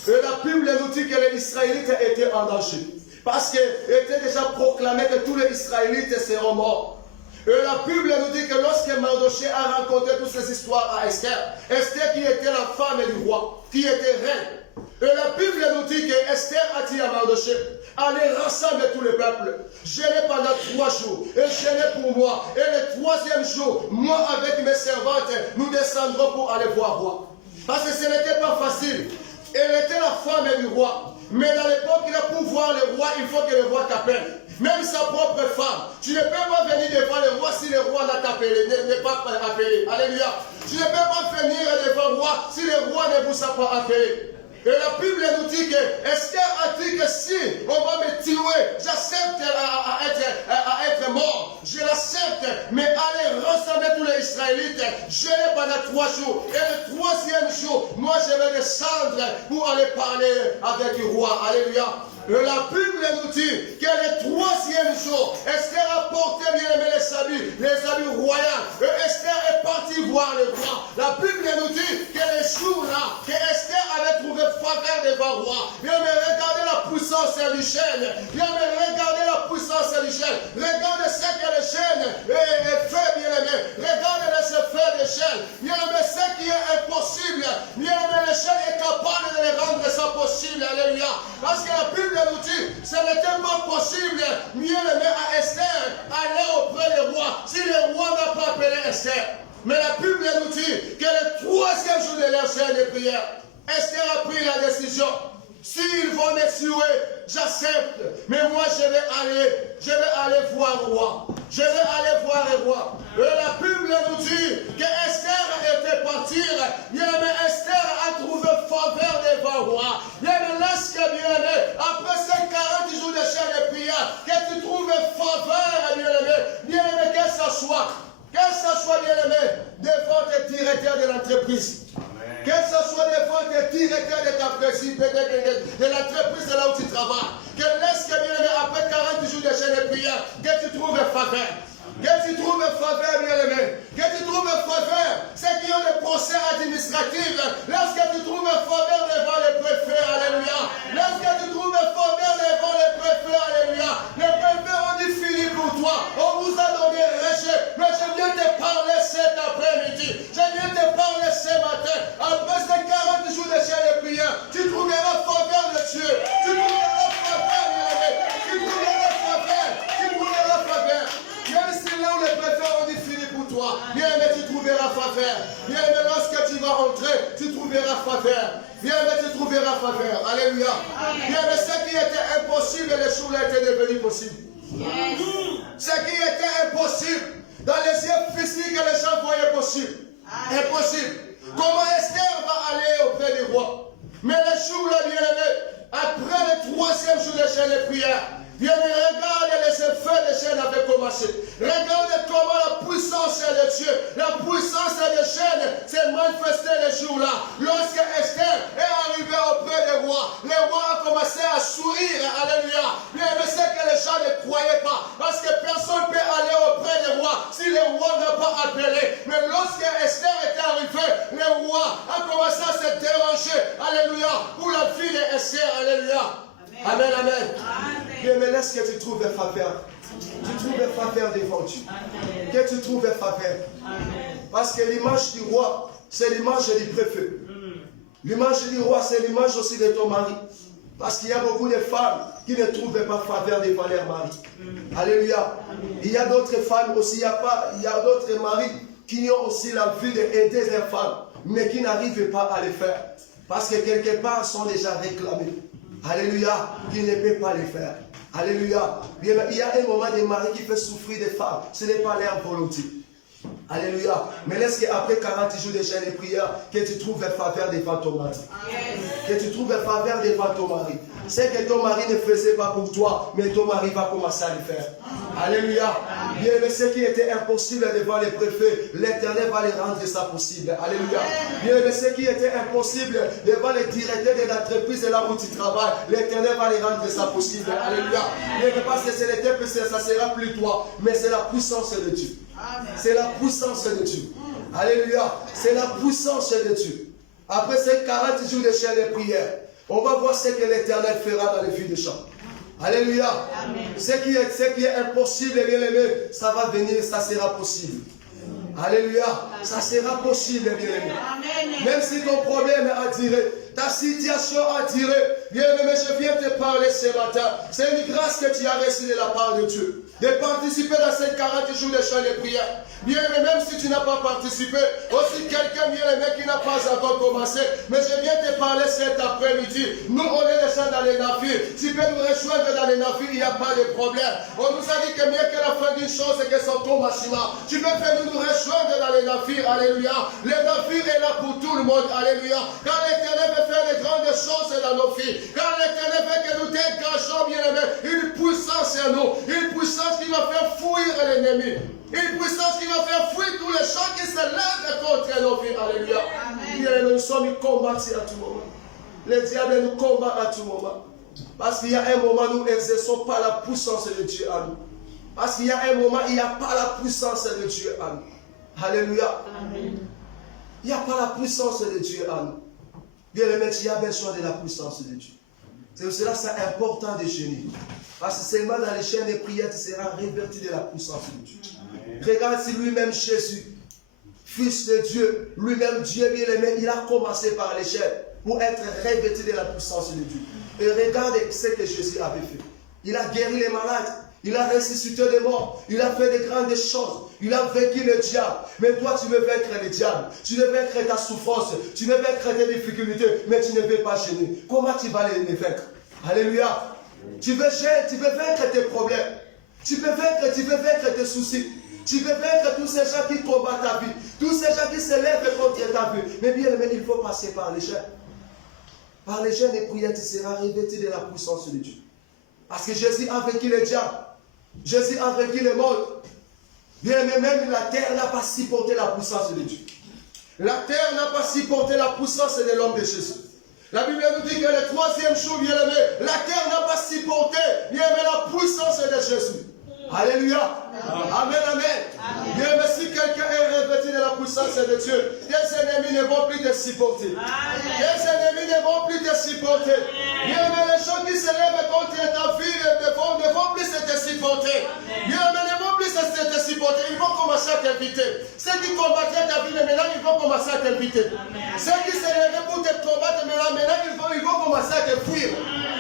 Et la Bible nous dit que les Israélites étaient en danger. Parce qu'il était déjà proclamé que tous les Israélites seront morts. Et la Bible nous dit que lorsque Mardochée a raconté toutes ces histoires à Esther, Esther qui était la femme du roi, qui était reine. Et la Bible nous dit que Esther a dit à Mardochée, allez rassembler tout le peuple, gênez pendant 3 jours, et gênez pour moi. Et le 3e jour, moi avec mes servantes, nous descendrons pour aller voir le roi. Parce que ce n'était pas facile. Elle était la femme du roi. Mais dans l'époque, pour voir le roi, il faut que le roi t'appelle. Même sa propre femme. Tu ne peux pas venir devant le roi si le roi n'a t'appelé, n'est pas appelé. Alléluia. Tu ne peux pas venir devant le roi si le roi ne vous a pas appelé. Et la Bible nous dit que Esther a dit que si on va me tuer, j'accepte à être mort. Je l'accepte. Mais allez rassembler tous les Israélites. Je l'ai pendant 3 jours. Et le 3e jour, moi je vais descendre pour aller parler avec le roi. Alléluia. Et la Bible nous dit que le 3e jour, Esther a porté bien aimé les habits royaux. Et Esther est partie voir le roi. La Bible nous dit que les jours-là, que Esther avait trouvé faveur devant le roi. Bien aimé, regardez la puissance du chêne. Bien aimé, regardez la puissance du chêne. Regardez ce que le chêne fait, bien aimé. Regardez ce fait de chêne. Bien aimé, ce qui est impossible. Bien aimé, le chêne est capable de le rendre ça possible. Alléluia. Parce que la Bible nous dit, ce n'était pas possible, mieux aimé à Esther, aller auprès du roi, si le roi n'a pas appelé Esther. Mais la Bible nous dit que le 3e jour de leur chaîne de prière, Esther a pris la décision. S'ils vont me tuer, j'accepte. Mais moi, je vais aller voir le roi. Je vais aller voir le roi. Et la Bible nous dit que Esther était partie. Bien aimé, Esther a trouvé faveur devant le roi. Bien aimé, lorsque bien aimé, après ces 40 jours de chaîne de prière, que tu trouves faveur, bien aimé, que ce soit bien aimé, devant tes directeurs de l'entreprise. Que ce soit devant tes directeurs de ta présidence, de l'entreprise de là où tu travailles. Que lorsque bien aimé, après 40 jours de chaîne de prière, que tu trouves faveur. Que tu trouves faveur, bien-aimé. Que tu trouves faveur. Ceux qui ont des procès administratifs. Lorsque tu trouves faveur devant les préfets, alléluia. Lorsque tu trouves faveur devant les préfets, alléluia. Les préfets ont dit fini pour toi. On vous a donné rejet. Mais je viens te parler cet après-midi. Je viens te parler ce matin. Après ces 40 jours de chaîne de prière, tu trouveras faveur de Dieu. Tu trouveras faveur, bien-aimé. Tu trouveras faveur. Tu trouveras faveur. Même si là où les préfets ont dit fini pour toi, bien-aimé, tu trouveras faveur. Bien-aimé, lorsque tu vas entrer, tu trouveras faveur. Bien-aimé, tu trouveras faveur. Alléluia. Bien-aimé, ce qui était impossible, les choses là étaient devenues possibles. Ce qui était impossible, dans les yeux physiques, les gens voyaient possible. Impossible. Comment Esther va aller auprès des rois? Mais le jour là, bien-aimé, après le 3e jour de chaîne de prière, bien-aimé, regarde les effets de chaîne avaient commencé. Regarde comment la puissance de Dieu, la puissance de chaîne s'est manifestée le jour là. Lorsque Esther est arrivée auprès des rois, les rois ont commencé à sourire. Alléluia. Bien-aimé, c'est que les gens ne croyaient pas. Parce que personne ne peut aller auprès des rois si les rois n'ont pas appelé. Mais lorsque Esther était arrivée, les rois ont commencé à se déranger. Alléluia. Pour la fille d'Esther. Alléluia. Amen, amen. Bien, mais laisse que tu trouves faveur. Tu trouves faveur devant Dieu. Que tu trouves faveur. Parce que l'image du roi, c'est l'image du préfet. L'image du roi, c'est l'image aussi de ton mari. Parce qu'il y a beaucoup de femmes qui ne trouvent pas faveur devant leur mari. Alléluia. Il y a d'autres femmes aussi, il y a d'autres maris qui ont aussi la vie d'aider leurs femmes, mais qui n'arrivent pas à le faire. Parce que quelque part, sont déjà réclamés. Alléluia, qui ne peut pas le faire. Alléluia. Bien, il y a un moment des maris qui fait souffrir des femmes. Ce n'est pas leur volonté. Alléluia. Mais laisse qu'après 40 jours de jeûne et prière, que tu trouves faveur devant ton mari. Que tu trouves faveur devant ton mari. C'est que ton mari ne faisait pas pour toi, mais ton mari va commencer à le faire. Alléluia. Bien, mais ce qui était impossible devant les préfets, l'Éternel va les rendre ça possible. Alléluia. Bien, mais ce qui était impossible devant les directeurs de l'entreprise et là où tu travailles, l'Éternel va les rendre ça possible. Alléluia. Bien, mais parce que c'est l'Éternel, ça sera plus toi, mais c'est la puissance de Dieu. C'est la puissance de Dieu. Alléluia. C'est la puissance de Dieu. Après ces 40 jours de chaîne de prière, on va voir ce que l'Éternel fera dans les vies des gens. Alléluia. Ce qui est impossible, bien aimé, ça va venir, ça sera possible. Alléluia. Ça sera possible, bien aimé. Même si ton problème a duré, ta situation a duré, bien aimé, je viens te parler ce matin. C'est une grâce que tu as reçue de la part de Dieu. De participer dans ces 40 jours de chant de prière. Bien aimé, même si tu n'as pas participé, aussi quelqu'un bien aimé qui n'a pas encore commencé, mais je viens te parler cet après-midi. Nous, on est déjà dans les navires. Tu peux nous rejoindre dans les navires, il n'y a pas de problème. On nous a dit que mieux que la fin d'une chose, c'est que son tombe à ciment. Tu peux venir nous rejoindre dans les navires, alléluia. Les navires est là pour tout le monde, alléluia. Quand l'Éternel veut faire de grandes choses dans nos vies, quand l'Éternel veut que nous dégageons, bien aimé, une puissance en nous, une puissance qui va faire fuir l'ennemi. Une puissance qui va faire fuir tous les gens qui se lèvent contre nos vies. Alléluia. Bien, nous sommes combattus à tout moment. Le diable nous combat à tout moment. Parce qu'il y a un moment où nous n'exerçons pas la puissance de Dieu à nous. Parce qu'il y a un moment où il n'y a pas la puissance de Dieu à nous. Alléluia. Il n'y a pas la puissance de Dieu à nous. Bien aimé, tu as besoin de la puissance de Dieu. C'est pour cela que c'est important de jeûner. Parce que seulement dans les chaînes de prière, tu seras revêtu de la puissance de Dieu. Regarde si lui-même Jésus, Fils de Dieu, lui-même Dieu bien-aimé, il a commencé par les chaînes pour être revêtu de la puissance de Dieu. Et regarde ce que Jésus avait fait. Il a guéri les malades, il a ressuscité les morts, il a fait de grandes choses, il a vaincu le diable. Mais toi, tu veux vaincre le diable, tu veux vaincre ta souffrance, tu veux vaincre tes difficultés, mais tu ne veux pas gêner. Comment tu vas les vaincre? Alléluia. Tu veux vaincre tes problèmes, tu veux vaincre tes soucis. Tu veux vaincre tous ces gens qui combattent ta vie, tous ces gens qui se lèvent contre ta vie. Mais bien aimé, il faut passer par les chaînes. Par les chaînes et prières, tu seras revêtu de la puissance de Dieu. Parce que Jésus a vaincu le diable. Jésus a vaincu le monde. Bien aimé, même la terre n'a pas supporté la puissance de Dieu. La terre n'a pas supporté la puissance de l'homme de Jésus. La Bible nous dit que le 3e jour, bien aimé, la terre n'a pas supporté, bien aimé, la puissance de Jésus. Alléluia. Amen, amen. Dieu merci, quelqu'un est revêtu de la puissance de Dieu. Tes ennemis ne vont plus te supporter. Tes ennemis ne vont plus te supporter. Dieu, mais les gens qui se lèvent contre ta vie ne vont plus te supporter. Dieu, mais ne vont plus te supporter. Ils vont commencer à t'inviter. Ceux qui combattaient ta vie, maintenant, ils vont commencer à t'inviter. Ceux qui se lèvent pour te combattre, maintenant, ils vont commencer à te fuir.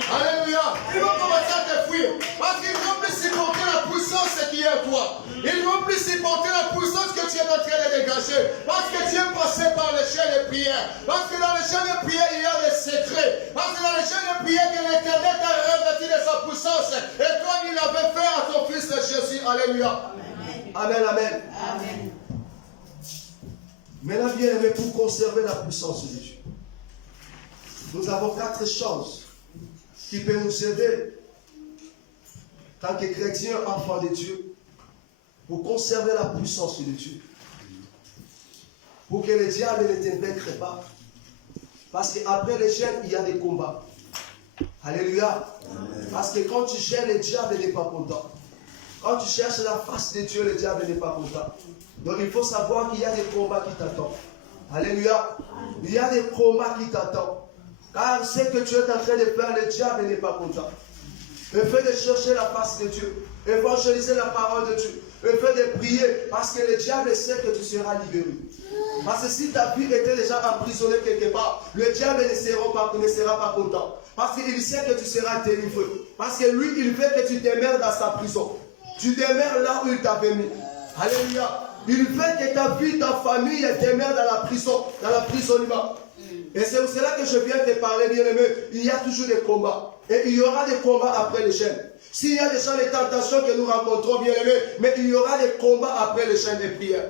Alléluia. Ils vont commencer à te fuir. Parce qu'ils ne vont plus supporter la puissance qui est en toi. Ils ne vont plus supporter la puissance que tu es en train de dégager. Parce que tu es passé par les chaînes de prière. Parce que dans les chaînes de prière, il y a des secrets. Parce que dans les chaînes de prière, que l'Éternel t'a revêtu de sa puissance. Et toi, il l'avait fait à ton fils Jésus. Alléluia. Amen, amen. Amen. Mais là, bien aimé, pour conserver la puissance de Dieu, nous avons 4 choses qui peuvent nous aider, tant que chrétiens, enfants de Dieu, pour conserver la puissance de Dieu. Pour que le diable ne te vaincre pas. Parce qu'après les gènes, il y a des combats. Alléluia. Amen. Parce que quand tu gênes, le diable n'est pas content. Quand tu cherches la face de Dieu, le diable n'est pas content. Donc il faut savoir qu'il y a des combats qui t'attendent. Alléluia. Il y a des combats qui t'attendent. Car ce que tu es en train de faire, le diable n'est pas content. Le fait de chercher la face de Dieu, évangéliser la parole de Dieu, le fait de prier, parce que le diable sait que tu seras libéré. Parce que si ta vie était déjà emprisonnée quelque part, le diable ne sera pas content. Parce qu'il sait que tu seras délivré. Parce que lui, il veut que tu demeures dans sa prison. Tu demeures là où il t'avait mis. Alléluia. Il veut que ta vie, ta famille demeure dans la prison, dans l'emprisonnement. Et c'est pour cela que je viens te parler, bien-aimé. Il y a toujours des combats. Et il y aura des combats après les chaînes. S'il y a déjà des tentations que nous rencontrons, bien-aimés, mais il y aura des combats après les chaînes de prière.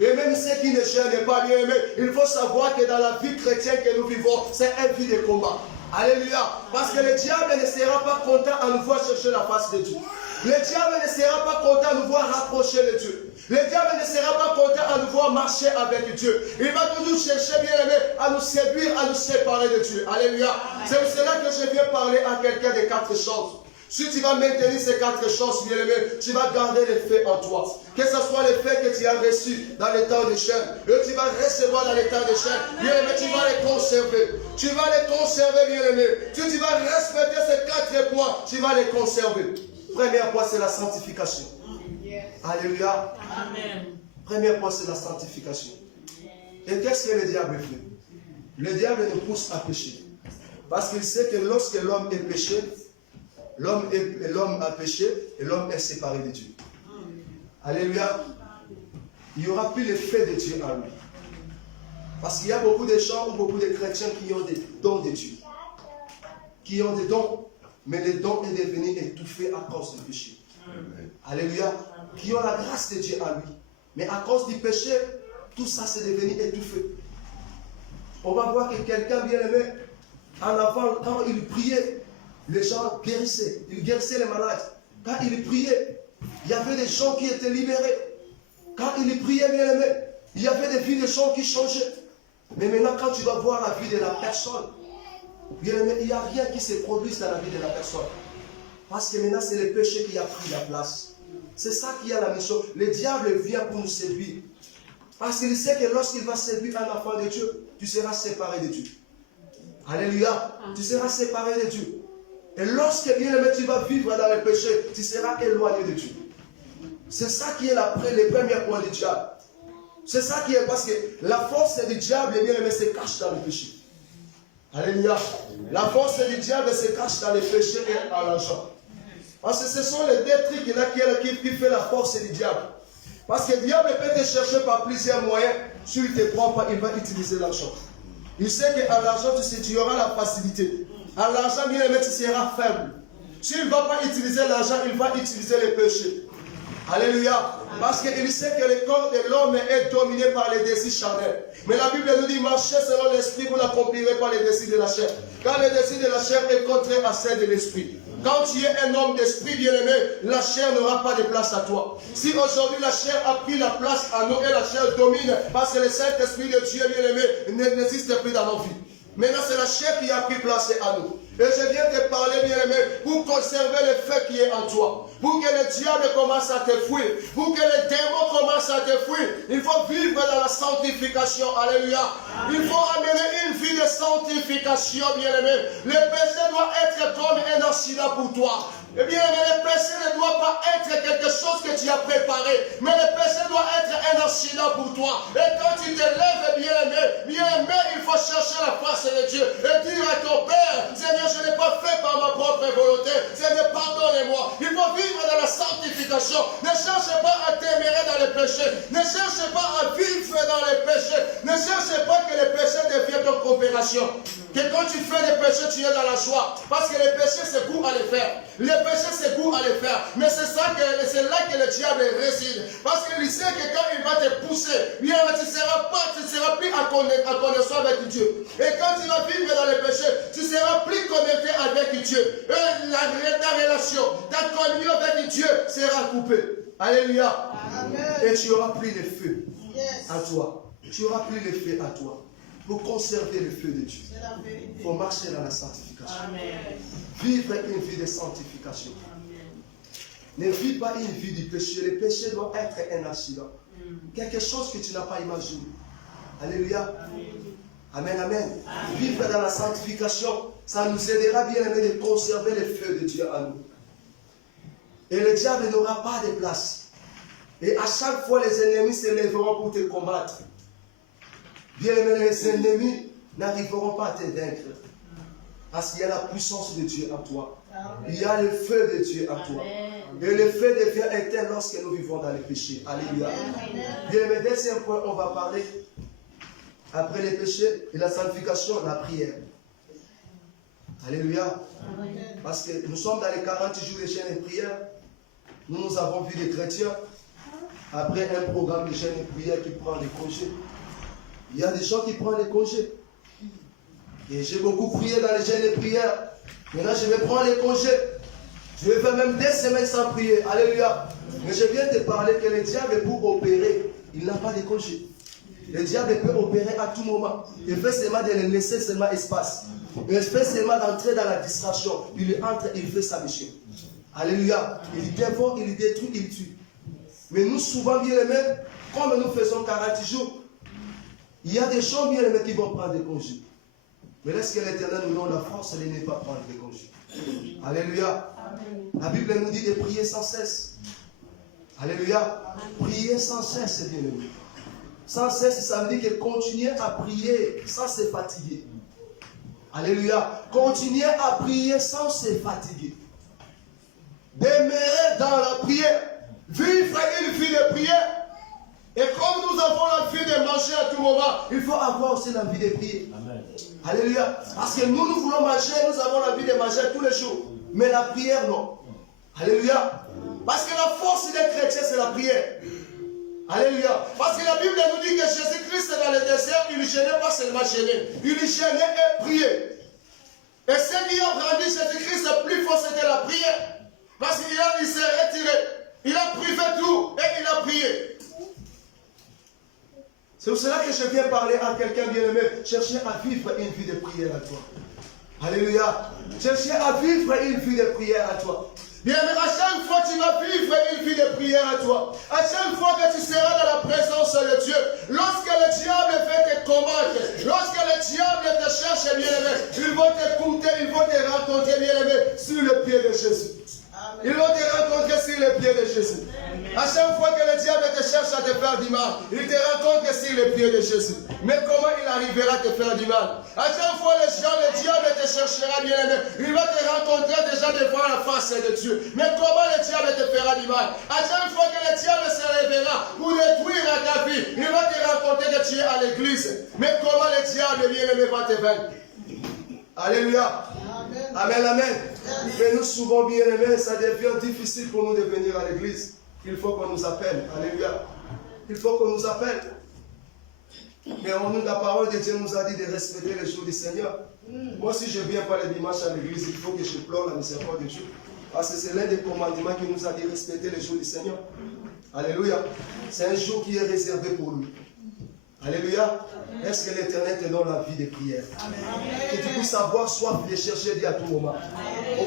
Et même ceux qui ne chaînent pas, bien-aimés, il faut savoir que dans la vie chrétienne que nous vivons, c'est un vie de combat. Alléluia. Parce que le diable ne sera pas content à nous voir chercher la face de Dieu. Le diable ne sera pas content à nous voir rapprocher de Dieu. Le diable ne sera pas content à nous voir marcher avec Dieu. Il va toujours chercher, bien aimé, à nous séduire, à nous séparer de Dieu. Alléluia. C'est pour cela que je viens parler à quelqu'un de 4 choses. Si tu vas maintenir ces 4 choses, bien aimé, tu vas garder les faits en toi. Que ce soit les faits que tu as reçus dans les temps de chaîne, et tu vas recevoir dans les temps de chaîne, bien aimé, tu vas les conserver. Tu vas les conserver, bien aimé. Tu vas respecter ces 4 points, tu vas les conserver. Premier point, c'est la sanctification. Alléluia. Amen. Premier point, c'est la sanctification. Et qu'est-ce que le diable fait? Le diable nous pousse à pécher. Parce qu'il sait que lorsque l'homme est péché, l'homme a péché et l'homme est séparé de Dieu. Alléluia. Il n'y aura plus l'effet de Dieu en lui. Parce qu'il y a beaucoup de gens ou beaucoup de chrétiens qui ont des dons de Dieu. Qui ont des dons, mais les dons est devenu étouffé à cause du péché. Amen. Alléluia. Qui ont la grâce de Dieu en lui. Mais à cause du péché, tout ça c'est devenu étouffé. On va voir que quelqu'un bien aimé, en avant, quand il priait, les gens guérissaient. Il guérissait les malades. Quand il priait, il y avait des gens qui étaient libérés. Quand il priait, bien aimé, il y avait des vies de gens qui changeaient. Mais maintenant, quand tu vas voir la vie de la personne, bien aimé, il n'y a rien qui se produise dans la vie de la personne. Parce que maintenant, c'est le péché qui a pris la place. C'est ça qui a la mission. Le diable vient pour nous séduire. Parce qu'il sait que lorsqu'il va séduire un enfant de Dieu, tu seras séparé de Dieu. Alléluia. Tu seras séparé de Dieu. Et lorsque, bien aimé, tu vas vivre dans le péché, tu seras éloigné de Dieu. C'est ça qui est le premier point du diable. C'est ça qui est parce que la force du diable, bien aimé, se cache dans le péché. Alléluia. La force du diable se cache dans le péché et dans l'argent. Parce que ce sont les 2 trucs là qui fait la force du diable. Parce que le diable peut te chercher par plusieurs moyens. Si il ne te prend pas, il va utiliser l'argent. Il sait qu'à l'argent, tu auras la facilité. À l'argent, bien aimé, tu seras faible. S'il ne va pas utiliser l'argent, il va utiliser le péché. Alléluia. Parce qu'il sait que le corps de l'homme est dominé par les désirs charnels. Mais la Bible nous dit, marchez selon l'esprit, vous n'accomplirez pas les désirs de la chair. Car le désir de la chair est contraire à celle de l'esprit. Quand tu es un homme d'esprit bien-aimé, la chair n'aura pas de place à toi. Si aujourd'hui la chair a pris la place à nous et la chair domine, parce que le Saint-Esprit de Dieu bien-aimé n'existe plus dans nos vies. Maintenant, c'est la chair qui a pris place à nous. Et je viens te parler, bien-aimé, pour conserver le feu qui est en toi. Pour que le diable commence à te fuir. Pour que les démons commencent à te fuir. Il faut vivre dans la sanctification. Alléluia. Il faut amener une vie de sanctification, bien-aimé. Le péché doit être comme un accident pour toi. Eh bien, le péché ne doit pas être quelque chose que tu as préparé, mais le péché doit être un accident pour toi. Et quand tu te lèves, bien-aimé, il faut chercher la face de Dieu et dire à ton Père, Seigneur, je n'ai pas fait par ma propre volonté, Seigneur, pardonne-moi. Il faut vivre dans la sanctification. Ne cherche pas à t'aimer dans le péché. Ne cherche pas à vivre dans le péché. Ne cherche pas que le péché devienne ton coopération. Que quand tu fais le péché, tu es dans la joie. Parce que le péché, c'est pour aller faire. Le péché, c'est pour aller faire. Mais c'est là que le diable réside. Parce qu'il sait que quand il va te pousser, bien, tu ne seras plus en connexion avec Dieu. Et quand tu vas vivre dans le péché, tu ne seras plus connecté avec Dieu. Et ta relation, ta communion avec Dieu sera coupée. Alléluia. Amen. Et tu n'auras plus le feu à toi. Tu n'auras plus le feu à toi. Pour conserver le feu de Dieu, il faut marcher dans la sanctification. Amen. Vivre une vie de sanctification. Amen. Ne vis pas une vie du péché. Le péché doit être un accident. Quelque chose que tu n'as pas imaginé. Alléluia. Amen, amen. Amen. Vivre dans la sanctification, ça nous aidera bien aimé de conserver le feu de Dieu en nous. Et le diable n'aura pas de place. Et à chaque fois, les ennemis se lèveront pour te combattre. Bien aimé, les ennemis n'arriveront pas à te vaincre. Parce qu'il y a la puissance de Dieu en toi. Il y a le feu de Dieu en toi. Et le feu devient éteint lorsque nous vivons dans le péché. Alléluia. Bien aimé, deuxième point, on va parler, après le péché et la sanctification, la prière. Alléluia. Parce que nous sommes dans les 40 jours de jeûne et prière. Nous avons vu des chrétiens, après un programme de jeûne et prière qui prend des congés. Il y a des gens qui prennent des congés. Et j'ai beaucoup prié dans les jeûnes et prières. Maintenant, je vais prendre les congés. Je vais faire même 2 semaines sans prier. Alléluia. Mais je viens te parler que le diable, pour opérer, il n'a pas de congés. Le diable peut opérer à tout moment. Il fait seulement de le laisser seulement espace. Il fait seulement d'entrer dans la distraction. Il entre, il fait sa mission. Alléluia. Il dévore, il détruit, il tue. Mais nous, souvent, bien aimés, comme nous faisons 40 jours, il y a des gens bien aimés qui vont prendre des congés. Mais laisse que l'Éternel nous donne la force de ne pas prendre des congés. Alléluia. Amen. La Bible nous dit de prier sans cesse. Alléluia. Amen. Prier sans cesse, bien aimé. Sans cesse, ça veut dire que continuer à prier sans se fatiguer. Alléluia. Continuer à prier sans se fatiguer. Demeurer dans la prière. Vivre une vie de prière. Et comme nous avons l'envie de manger à tout moment, il faut avoir aussi l'envie de prier. Amen. Alléluia. Parce que nous voulons manger, nous avons l'envie de manger tous les jours. Mais la prière, non. Alléluia. Parce que la force des chrétiens, c'est la prière. Alléluia. Parce que la Bible nous dit que Jésus-Christ, dans le désert, il ne gênait pas seulement gêner. Il gênait et priait. Et ce qui a rendu Jésus-Christ le plus fort, c'était la prière. Parce qu'il s'est retiré. Il a privé tout et il a prié. C'est pour cela que je viens parler à quelqu'un bien-aimé. Cherchez à vivre une vie de prière à toi. Alléluia. Cherchez à vivre une vie de prière à toi. Bien-aimé, à chaque fois que tu vas vivre une vie de prière à toi, à chaque fois que tu seras dans la présence de Dieu, lorsque le diable fait te combattre, lorsque le diable te cherche, bien-aimé, il va t'écouter, il va te rencontrer, bien-aimé, sur le pied de Jésus. Ils vont te rencontrer sur les pieds de Jésus. Amen. À chaque fois que le diable te cherche à te faire du mal, il te rencontre sur les pieds de Jésus. Mais comment il arrivera à te faire du mal? À chaque fois le diable te cherchera, bien aimé, il va te rencontrer déjà devant la face de Dieu. Mais comment le diable te fera du mal? À chaque fois que le diable se lèvera pour détruire ta vie, il va te rencontrer que tu es à l'église. Mais comment le diable, bien aimé, va te vaincre? Alléluia. Amen, amen. Mais nous, souvent bien aimés, ça devient difficile pour nous de venir à l'église. Il faut qu'on nous appelle. Alléluia. Il faut qu'on nous appelle. Mais la parole de Dieu nous a dit de respecter les jours du Seigneur. Moi, si je ne viens pas le dimanche à l'église, il faut que je pleure la miséricorde de Dieu. Parce que c'est l'un des commandements qui nous a dit de respecter les jours du Seigneur. Alléluia. C'est un jour qui est réservé pour nous. Alléluia. Est-ce que l'Éternel te donne la vie des prières? Que tu puisses avoir soif de chercher Dieu à tout moment. Tu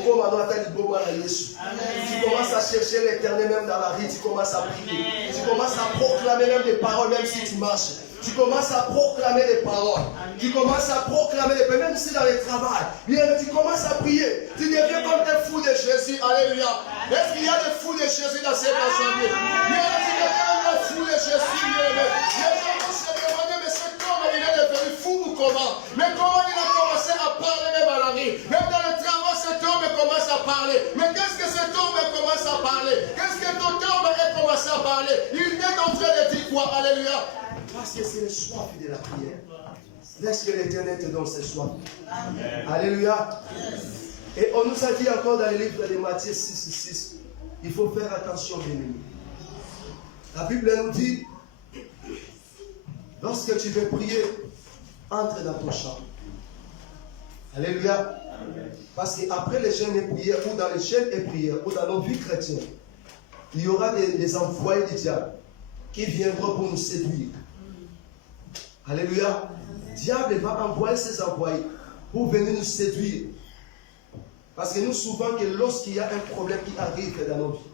commences à chercher l'Éternel même dans la vie, tu commences à prier. Tu commences à proclamer même des paroles, même si tu marches. Tu commences à proclamer des paroles. Tu commences à proclamer des paroles, même si dans le travail. Bien, tu commences à prier. Tu deviens comme un fou de Jésus. Alléluia. Est-ce qu'il y a des fous de Jésus dans cette assemblée? Bien, tu deviens un fou de Jésus. Comment? Mais comment il a commencé à parler même à la vie? Même dans le travail, cet homme commence à parler. Mais qu'est-ce que cet homme commence à parler? Qu'est-ce que ton homme a commencé à parler? Il est en train de dire quoi? Alléluia. Parce que c'est le soif de la prière. Laisse que l'Éternel te donne ce soif. Alléluia. Et on nous a dit encore dans le livre de Matthieu 6, il faut faire attention, bien-aimés. La Bible nous dit, lorsque tu veux prier, entre dans ton chambre. Alléluia. Parce qu'après les jeûnes et prières, ou dans les jeûnes et prières, ou dans nos vies chrétiennes, il y aura des envoyés du diable qui viendront pour nous séduire. Alléluia. Le diable va envoyer ses envoyés pour venir nous séduire. Parce que nous, souvent, que lorsqu'il y a un problème qui arrive dans nos vies,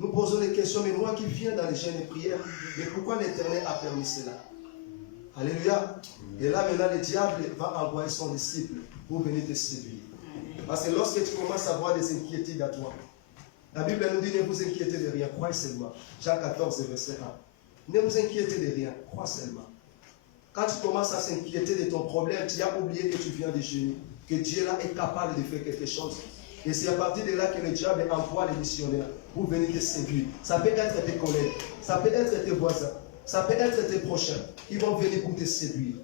nous posons des questions, mais moi qui viens dans les jeûnes et prières, mais pourquoi l'Éternel a permis cela? Alléluia. Et là, maintenant, le diable va envoyer son disciple pour venir te séduire. Parce que lorsque tu commences à avoir des inquiétudes à toi, la Bible nous dit ne vous inquiétez de rien, croyez seulement. Jean 14, verset 1. Ne vous inquiétez de rien, crois seulement. Quand tu commences à s'inquiéter de ton problème, tu as oublié que tu viens de chez nous, que Dieu là est capable de faire quelque chose. Et c'est à partir de là que le diable envoie les missionnaires pour venir te séduire. Ça peut être tes collègues, ça peut être tes voisins. Ça peut être tes prochains qui vont venir pour te séduire.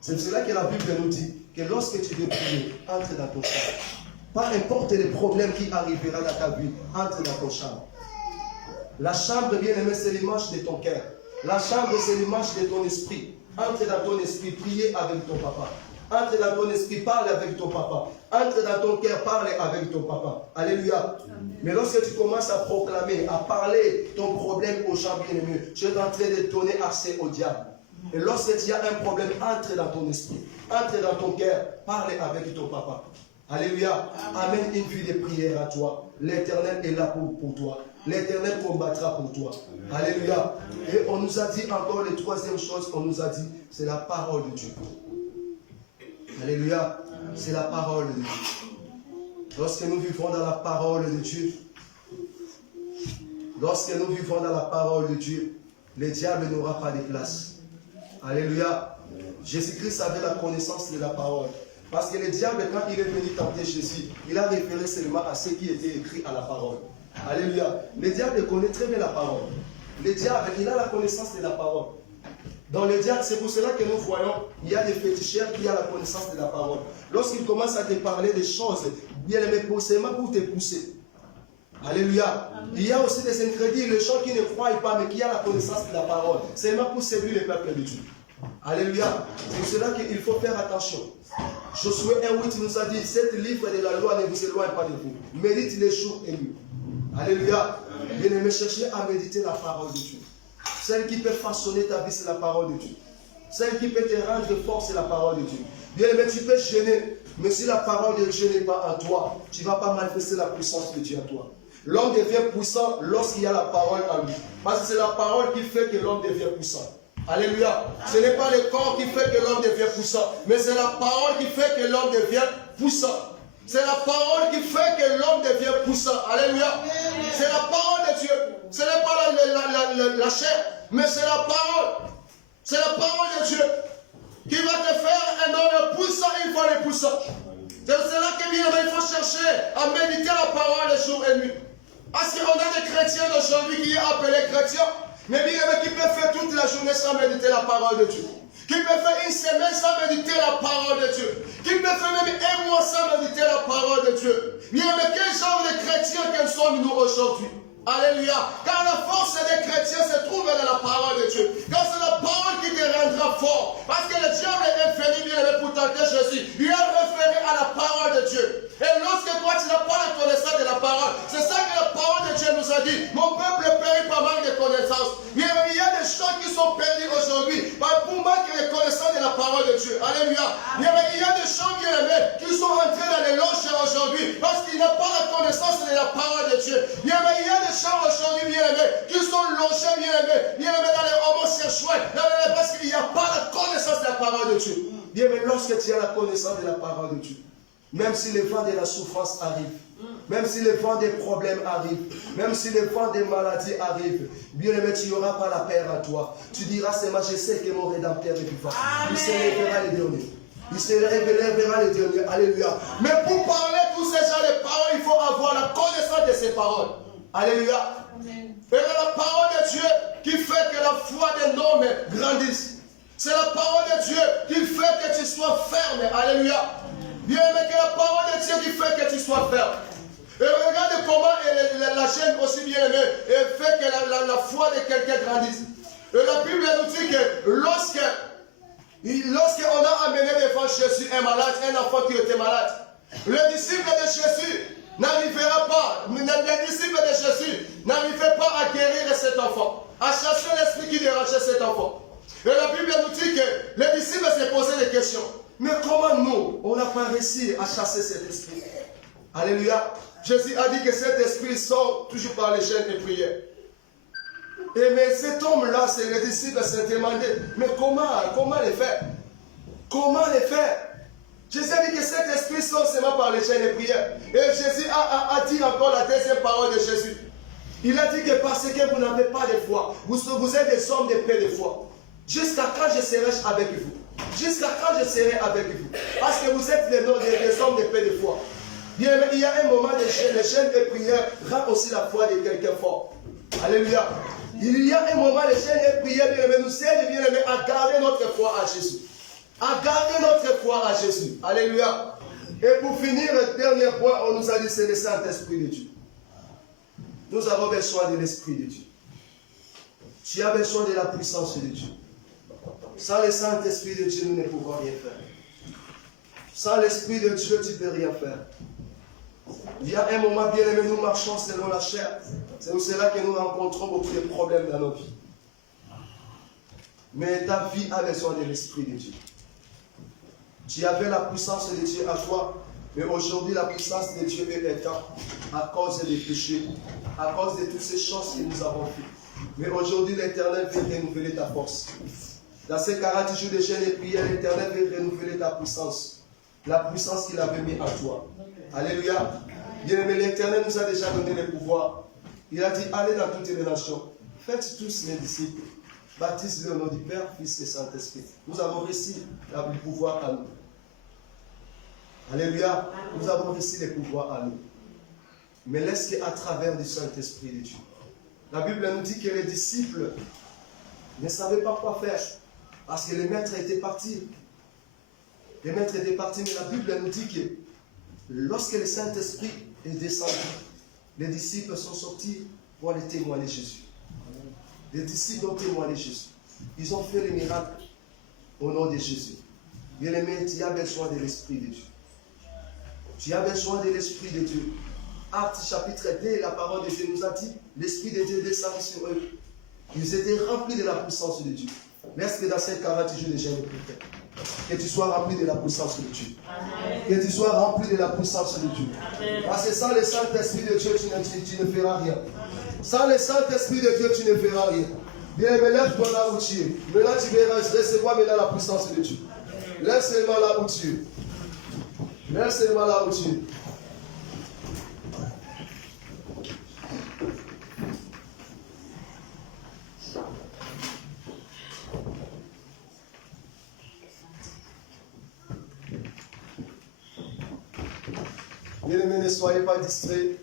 C'est pour cela que la Bible nous dit que lorsque tu veux prier, entre dans ton chambre. Pas importe les problèmes qui arriveront dans ta vie, entre dans ton chambre. La chambre, bien aimé, c'est l'image de ton cœur. La chambre, c'est l'image de ton esprit. Entre dans ton esprit, priez avec ton papa. Entre dans ton esprit, parle avec ton papa. Entre dans ton cœur, parle avec ton papa. Alléluia. Mais lorsque tu commences à proclamer, à parler ton problème aux gens bien-aimés, tu es en train de donner accès au diable. Et lorsque tu as un problème, entre dans ton esprit, entre dans ton cœur, parle avec ton papa. Alléluia. Amène une vie de prière à toi. L'Éternel est là pour toi. L'Éternel combattra pour toi. Alléluia. Et on nous a dit encore, la troisième chose qu'on nous a dit, c'est la parole de Dieu. Alléluia. C'est la parole de Dieu. Lorsque nous vivons dans la parole de Dieu, le diable n'aura pas de place. Alléluia. Jésus-Christ avait la connaissance de la parole. Parce que le diable, quand il est venu tenter Jésus, il a référé seulement à ce qui était écrit à la parole. Alléluia. Le diable connaît très bien la parole. Le diable, il a la connaissance de la parole. Dans le diable, c'est pour cela que nous voyons, il y a des féticheurs qui ont la connaissance de la parole. Lorsqu'ils commencent à te parler des choses, bien aimé, seulement pour te pousser. Alléluia. Il y a aussi des ingrédients, les gens qui ne croient pas, mais qui ont la connaissance de la parole. Seulement pour séduire le peuple de Dieu. Alléluia. C'est pour cela qu'il faut faire attention. Josué 1:8 nous a dit, cet livre de la loi ne vous éloigne pas de vous. Médite les jours et nuits. Alléluia. Bien aimé, cherchez à méditer la parole de Dieu. Celle qui peut façonner ta vie, c'est la parole de Dieu. Celle qui peut te rendre fort, c'est la parole de Dieu. Bien aimé, tu peux gêner, mais si la parole de Dieu n'est pas en toi, tu ne vas pas manifester la puissance de Dieu en toi. L'homme devient puissant lorsqu'il y a la parole en lui. Parce que c'est la parole qui fait que l'homme devient puissant. Alléluia. Ce n'est pas le corps qui fait que l'homme devient puissant, mais c'est la parole qui fait que l'homme devient puissant. C'est la parole qui fait que l'homme devient puissant. Alléluia. C'est la parole de Dieu. Ce n'est pas la chair, mais c'est la parole. C'est la parole de Dieu qui va te faire un homme puissant une fois le puissant. C'est cela que bien il faut chercher à méditer la parole les jours et nuits. Parce qu'on a des chrétiens d'aujourd'hui qui sont appelés chrétiens, mais bien qui peuvent faire toute la journée sans méditer la parole de Dieu. Qui peut faire une semaine sans méditer la parole de Dieu. Qui peut faire même un mois sans méditer la parole de Dieu. Bien, mais quel genre de chrétiens que sommes-nous aujourd'hui? Alléluia. Car la force des chrétiens se trouve dans la parole de Dieu. Car c'est la parole qui te rendra fort. Parce que le diable est venu bien pour tenter Jésus. Il a référé à la parole de Dieu. Et lorsque toi tu n'as pas la connaissance de la parole, c'est ça que la parole de Dieu nous a dit. Mon peuple périt par manque de connaissance. Mais il y a des gens qui sont perdus aujourd'hui par n'a pas la connaissance de la parole de Dieu. Bien-aimé, il y a des gens aujourd'hui, bien-aimés, qui sont logés, bien-aimés, dans les homosexuels, parce qu'il n'y a pas la connaissance de la parole de Dieu. Bien-aimé, lorsque tu as la connaissance de la parole de Dieu, même si les vents de la souffrance arrivent, même si les vents des problèmes arrivent, même si les vents des maladies arrivent, bien-aimé, tu n'auras pas la paix à toi. Tu diras seulement, je sais que mon Rédempteur est vivant. Il se lèvera les derniers. Il se révélera les derniers. Alléluia. Mais pour parler tous ces gens de paroles, il faut avoir la connaissance de ces paroles. Alléluia. Et la parole de Dieu qui fait que la foi des hommes grandisse. C'est la parole de Dieu qui fait que tu sois ferme. Alléluia. Bien-aimé, que la parole de Dieu qui fait que tu sois ferme. Et regarde comment la chaîne aussi bien aimée fait que la foi de quelqu'un grandisse. Et la Bible nous dit que lorsqu'on a amené devant Jésus un malade, un enfant qui était malade, le disciple de Jésus n'arrivera pas, les disciples de Jésus n'arrivaient pas à guérir cet enfant, à chasser l'esprit qui dérangeait cet enfant. Et la Bible nous dit que les disciples se posaient des questions. Mais comment nous, on n'a pas réussi à chasser cet esprit? Alléluia. Jésus a dit que cet esprit sort toujours par les chaînes et prières. Et mais cet homme-là, c'est les disciples se demandaient, mais comment les faire? Comment les faire? Jésus a dit que cet esprit sort seulement par les chaînes et prières. Et Jésus a dit encore la deuxième parole de Jésus. Il a dit que parce que vous n'avez pas de foi, vous êtes des hommes de peu de foi. Jusqu'à quand je serai avec vous? Jusqu'à quand je serai avec vous? Parce que vous êtes des hommes de peu de foi. Bien, il y a un moment de les chaînes de prière rend aussi la foi de quelqu'un fort. Alléluia. Il y a un moment de chaînes de prière, bien aimé, nous aide, bien aimé, à garder notre foi à Jésus. À garder notre foi à Jésus. Alléluia. Et pour finir, le dernier point, on nous a dit c'est le Saint-Esprit de Dieu. Nous avons besoin de l'Esprit de Dieu. Tu as besoin de la puissance de Dieu. Sans le Saint-Esprit de Dieu, nous ne pouvons rien faire. Sans l'Esprit de Dieu, tu ne peux rien faire. Il y a un moment, bien aimé, nous marchons selon la chair. C'est pour cela que nous rencontrons beaucoup de problèmes dans nos vies. Mais ta vie a besoin de l'Esprit de Dieu. Tu avais la puissance de Dieu à toi, mais aujourd'hui la puissance de Dieu est éteinte à cause des péchés, à cause de toutes ces choses que nous avons faites. Mais aujourd'hui l'Éternel veut renouveler ta force. Dans ces 40 jours de jeûne et prière, l'Éternel veut renouveler ta puissance. La puissance qu'il avait mis à toi. Alléluia. Bien-aimé, l'Éternel nous a déjà donné le pouvoir. Il a dit, allez dans toutes les nations. Faites tous mes disciples. Baptise-les au nom du Père, Fils et Saint-Esprit. Nous avons reçu le pouvoir à nous. Alléluia. Nous avons reçu le pouvoir à nous. Mais laisse-le à travers du Saint-Esprit de Dieu. La Bible nous dit que les disciples ne savaient pas quoi faire. Parce que les maîtres étaient partis. Les maîtres étaient partis, mais la Bible nous dit que lorsque le Saint-Esprit est descendu, les disciples sont sortis pour aller témoigner Jésus. Les disciples ont témoigné Jésus. Ils ont fait les miracles au nom de Jésus. Bien-aimé, tu as besoin de l'Esprit de Dieu. Tu as besoin de l'Esprit de Dieu. Actes chapitre 2, la parole de Dieu nous a dit, l'Esprit de Dieu descend sur eux. Ils étaient remplis de la puissance de Dieu. Laisse que dans ces 40 jours de jeûne et prière, que tu sois rempli de la puissance de Dieu. Amen. Que tu sois rempli de la puissance de Dieu. Amen. Parce que sans le Saint-Esprit de Dieu, tu ne feras rien. Sans le Saint-Esprit de Dieu, tu ne feras rien. Bien, mais lève-toi là où tu es. Maintenant, tu verras recevoir maintenant la puissance de Dieu. Lève seulement là où tu es. Lève seulement là où tu es. Bien-aimés, ne soyez pas distraits.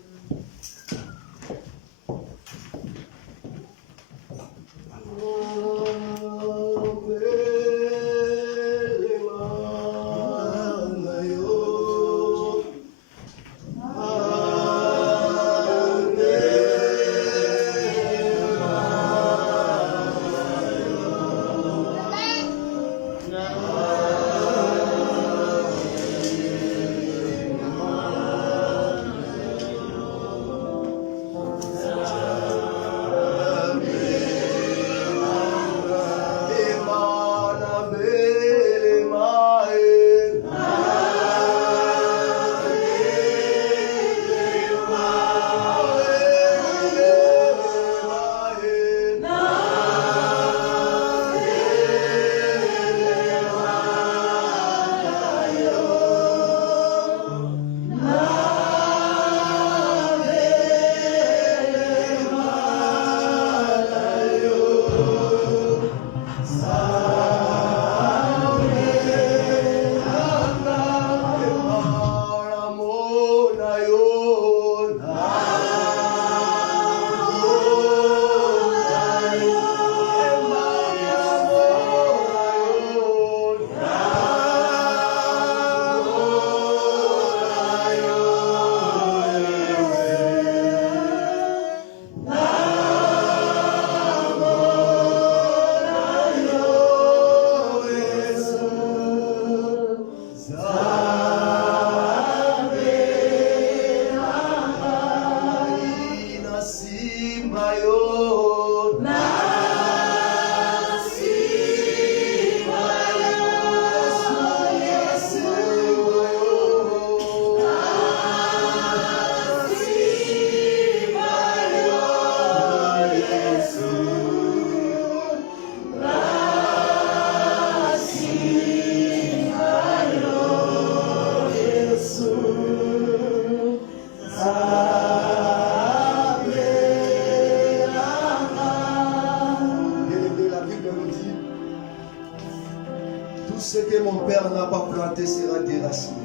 pas planté sera déraciné.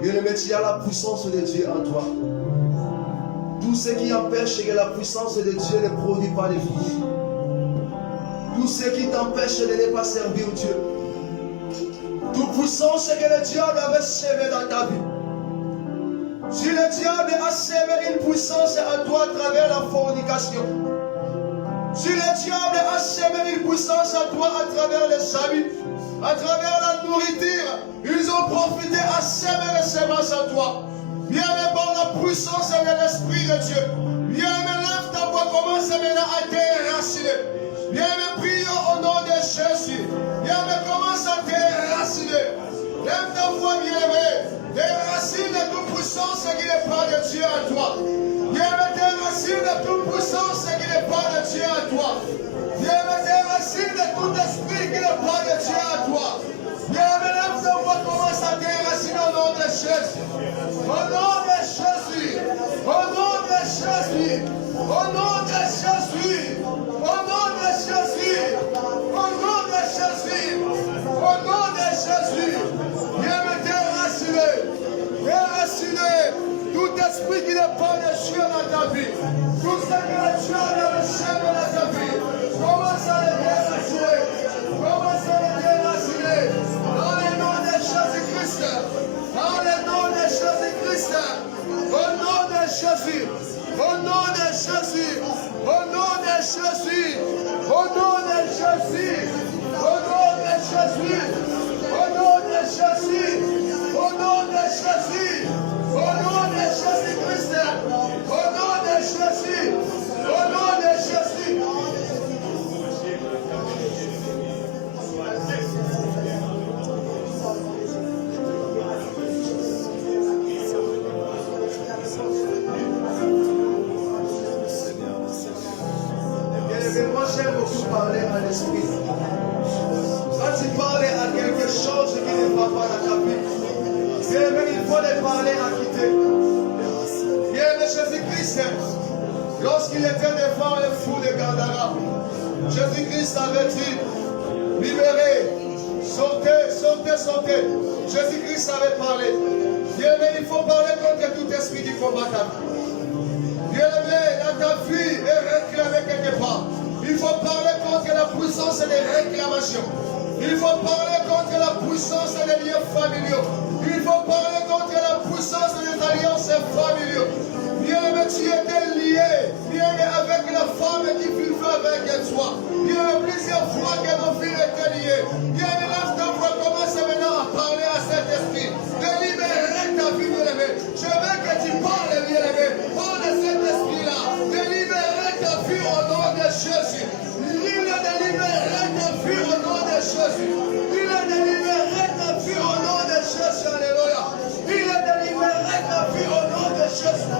Bien-aimé, tu as la puissance de Dieu en toi. Tout ce qui empêche que la puissance de Dieu ne produit pas de fruits. Tout ce qui t'empêche de ne pas servir Dieu. Toute puissance que le diable avait sémée dans ta vie. Si le diable a sémé une puissance à toi à travers la fornication. Si le diable a sémé une puissance à toi à travers les habits, à travers la nourriture, ils ont profité à sémer les semences à toi. Viens mais par la puissance de l'Esprit de Dieu. Viens mais lève ta voix, commence maintenant à t'éraciner. Viens mais prions au nom de Jésus. Viens mais commence à t'éraciner. Lève ta voix, bien-aimé. Déracine de toute puissance qui n'est pas de Dieu à toi. Viens me déracine de toute puissance qui n'est pas de Dieu à toi. Viens me déracine de tout esprit qui n'est pas de Dieu à toi. Viens me lève ta voix, commence à déraciner au nom de Jésus. Au nom de Jésus. Au nom de Jésus. Au nom de Jésus. Au nom de Jésus. Au nom de Jésus. Au nom de Jésus. Viens me déraciner. Déraciner tout esprit qui n'est pas de Dieu dans ta vie. Tout ce que le diable a semé dans ta vie. Commence à le déraciner. Commence à le déraciner. Dans le nom de Jésus-Christ. Dans le nom de Jésus-Christ. Au nom de Jésus. Au nom de Jésus. Au nom de Jésus. Au nom de Jésus. Au nom de Jésus. Au nom de Jésus. Au nom de Jésus. Au nom de Jésus-Christ. Au nom de Jésus. Au nom de Jésus. Moi j'aime beaucoup parler à l'esprit. Quand tu parles à quelque chose qui ne va pas dans ta vie, il faut les parler à quitter. Bien-aimé Jésus-Christ, lorsqu'il était devant le fou de Gadara, Jésus-Christ avait dit, libérez, sortez, sortez, sortez. Jésus-Christ avait parlé. Bien-aimé, il faut parler contre tout esprit du combat. Bien-aimé, dans ta vie est réclamée quelque part. Il faut parler contre la puissance des réclamations. Il faut parler contre la puissance des liens familiaux. Il faut parler contre la puissance des alliances familiaux. Bien-aimé, tu étais lié. Bien-aimé, avec la femme qui vivait avec toi. Bien-aimé, plusieurs fois que nos filles étaient liées. Bien-aimé, lève ta voix, commence maintenant à parler à cet esprit. De libérer ta vie, bien-aimé. Je veux que tu parles, bien-aimé. Parle de cet esprit-là. De libérer ta vie au nom de Jésus. Il a délibéré ta vie au nom de Jésus. Il a délibéré ta vie au nom de Jésus. Alléluia. Il a délibéré ta vie au nom de Jésus.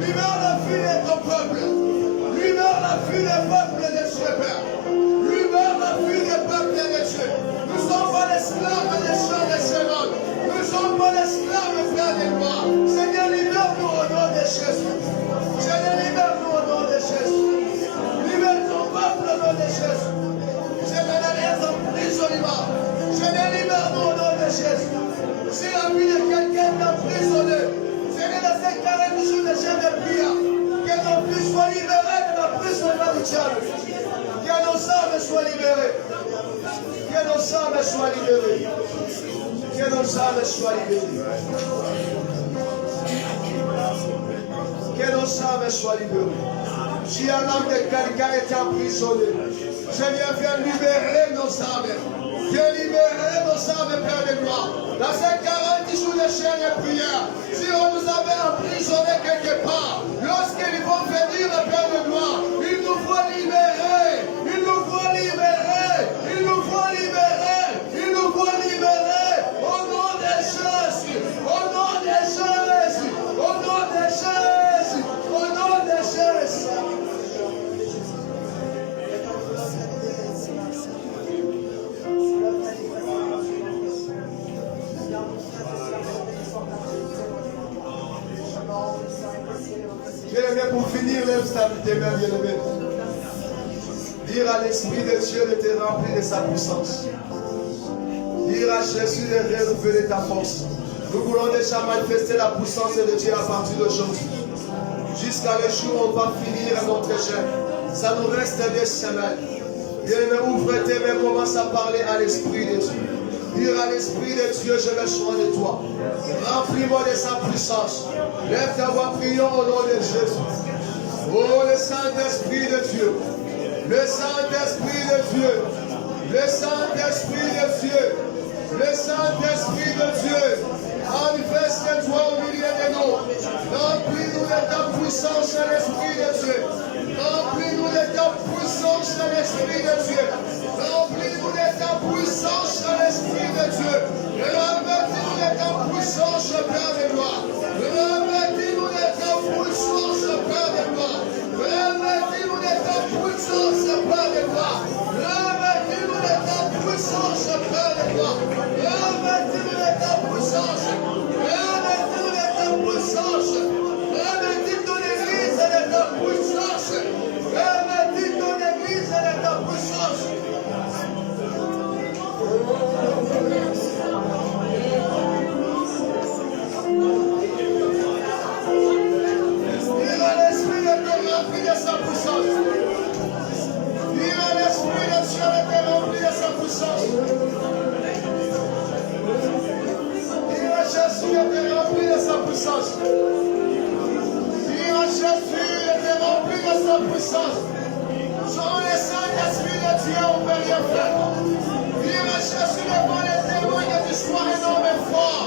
Libère la vie de ton peuple. Libère la vie des peuples de Dieu, Père. Libère la vie des peuples de Dieu. Nous ne sommes pas l'esclave des champs des chevaux. Nous ne sommes pas l'esclave, Père des rois. Seigneur, libère-nous au nom de Jésus. Seigneur, libère-nous au nom de Jésus. Libère ton peuple au nom de Jésus. Seigneur, les emprisonnements. Seigneur, libère-nous au nom de Jésus. Si la vie de quelqu'un est emprisonné, Seigneur, dans ces 40 jours de jeûne et prière, que nos vies soient libérées de l'emprisonnement du diable. Que nos âmes soient libérées. Que nos âmes soient libérées. Que nos âmes soient libérées. Que nos âmes soient libérées. Si un âme de quelqu'un est emprisonné, Seigneur, viens libérer nos âmes. Viens libérer nos âmes, Père de gloire. Dans ces 40 jours de chaîne et prière, si on nous avait emprisonnés quelque part, lorsqu'ils vont venir, Père de gloire, il nous faut libérer. Il nous faut libérer. Il nous faut libérer. Il nous faut libérer. Au nom de Jésus. Au nom de Jésus. Au nom de Jésus. Au nom de Jésus. Bien-aimé, pour finir, lève ta tes mains, bien-aimé. Dire à l'Esprit de Dieu de te remplir de sa puissance. Dire à Jésus de renouveler ta force. Nous voulons déjà manifester la puissance de Dieu à partir d'aujourd'hui. Jusqu'à le jour où on va finir notre jeûne. Ça nous reste des semaines. Bien, ouvre tes mains, commence à parler à l'Esprit de Dieu. Dire à l'Esprit de Dieu, je veux choix de toi. Remplis-moi de sa puissance. Lève ta voix, prions au nom de Jésus. Oh, le Saint-Esprit de Dieu. Le Saint-Esprit de Dieu. Le Saint-Esprit de Dieu. Le Saint-Esprit de Dieu. Manifeste-toi au milieu de nous. Remplis-nous de ta puissance à l'Esprit de Dieu. Remplis-nous de ta puissance à l'Esprit de Dieu. Remplis-nous de ta puissance à l'Esprit de Dieu. Revêtis-nous de ta puissance, Père de gloire. Revêtis-nous de ta puissance, Père de gloire. Revêtis-nous de ta puissance, Père de gloire. Revêtis-nous de ta puissance, Père de gloire. Revêtis-nous de ta puissance. Revêtis-nous de ta puissance. Revêtis ton Église de ta puissance. Revêtis ton Église de ta puissance. Dire à l'Esprit de te remplir de sa puissance. Dire à l'Esprit de Dieu de te remplir de sa puissance. Dire à Jésus de te remplir de sa puissance. Dire à Jésus de te remplir de sa puissance. Sans le Saint-Esprit de Dieu, on ne peut rien faire. Dire à Jésus devant les témoins que tu sois énorme et fort.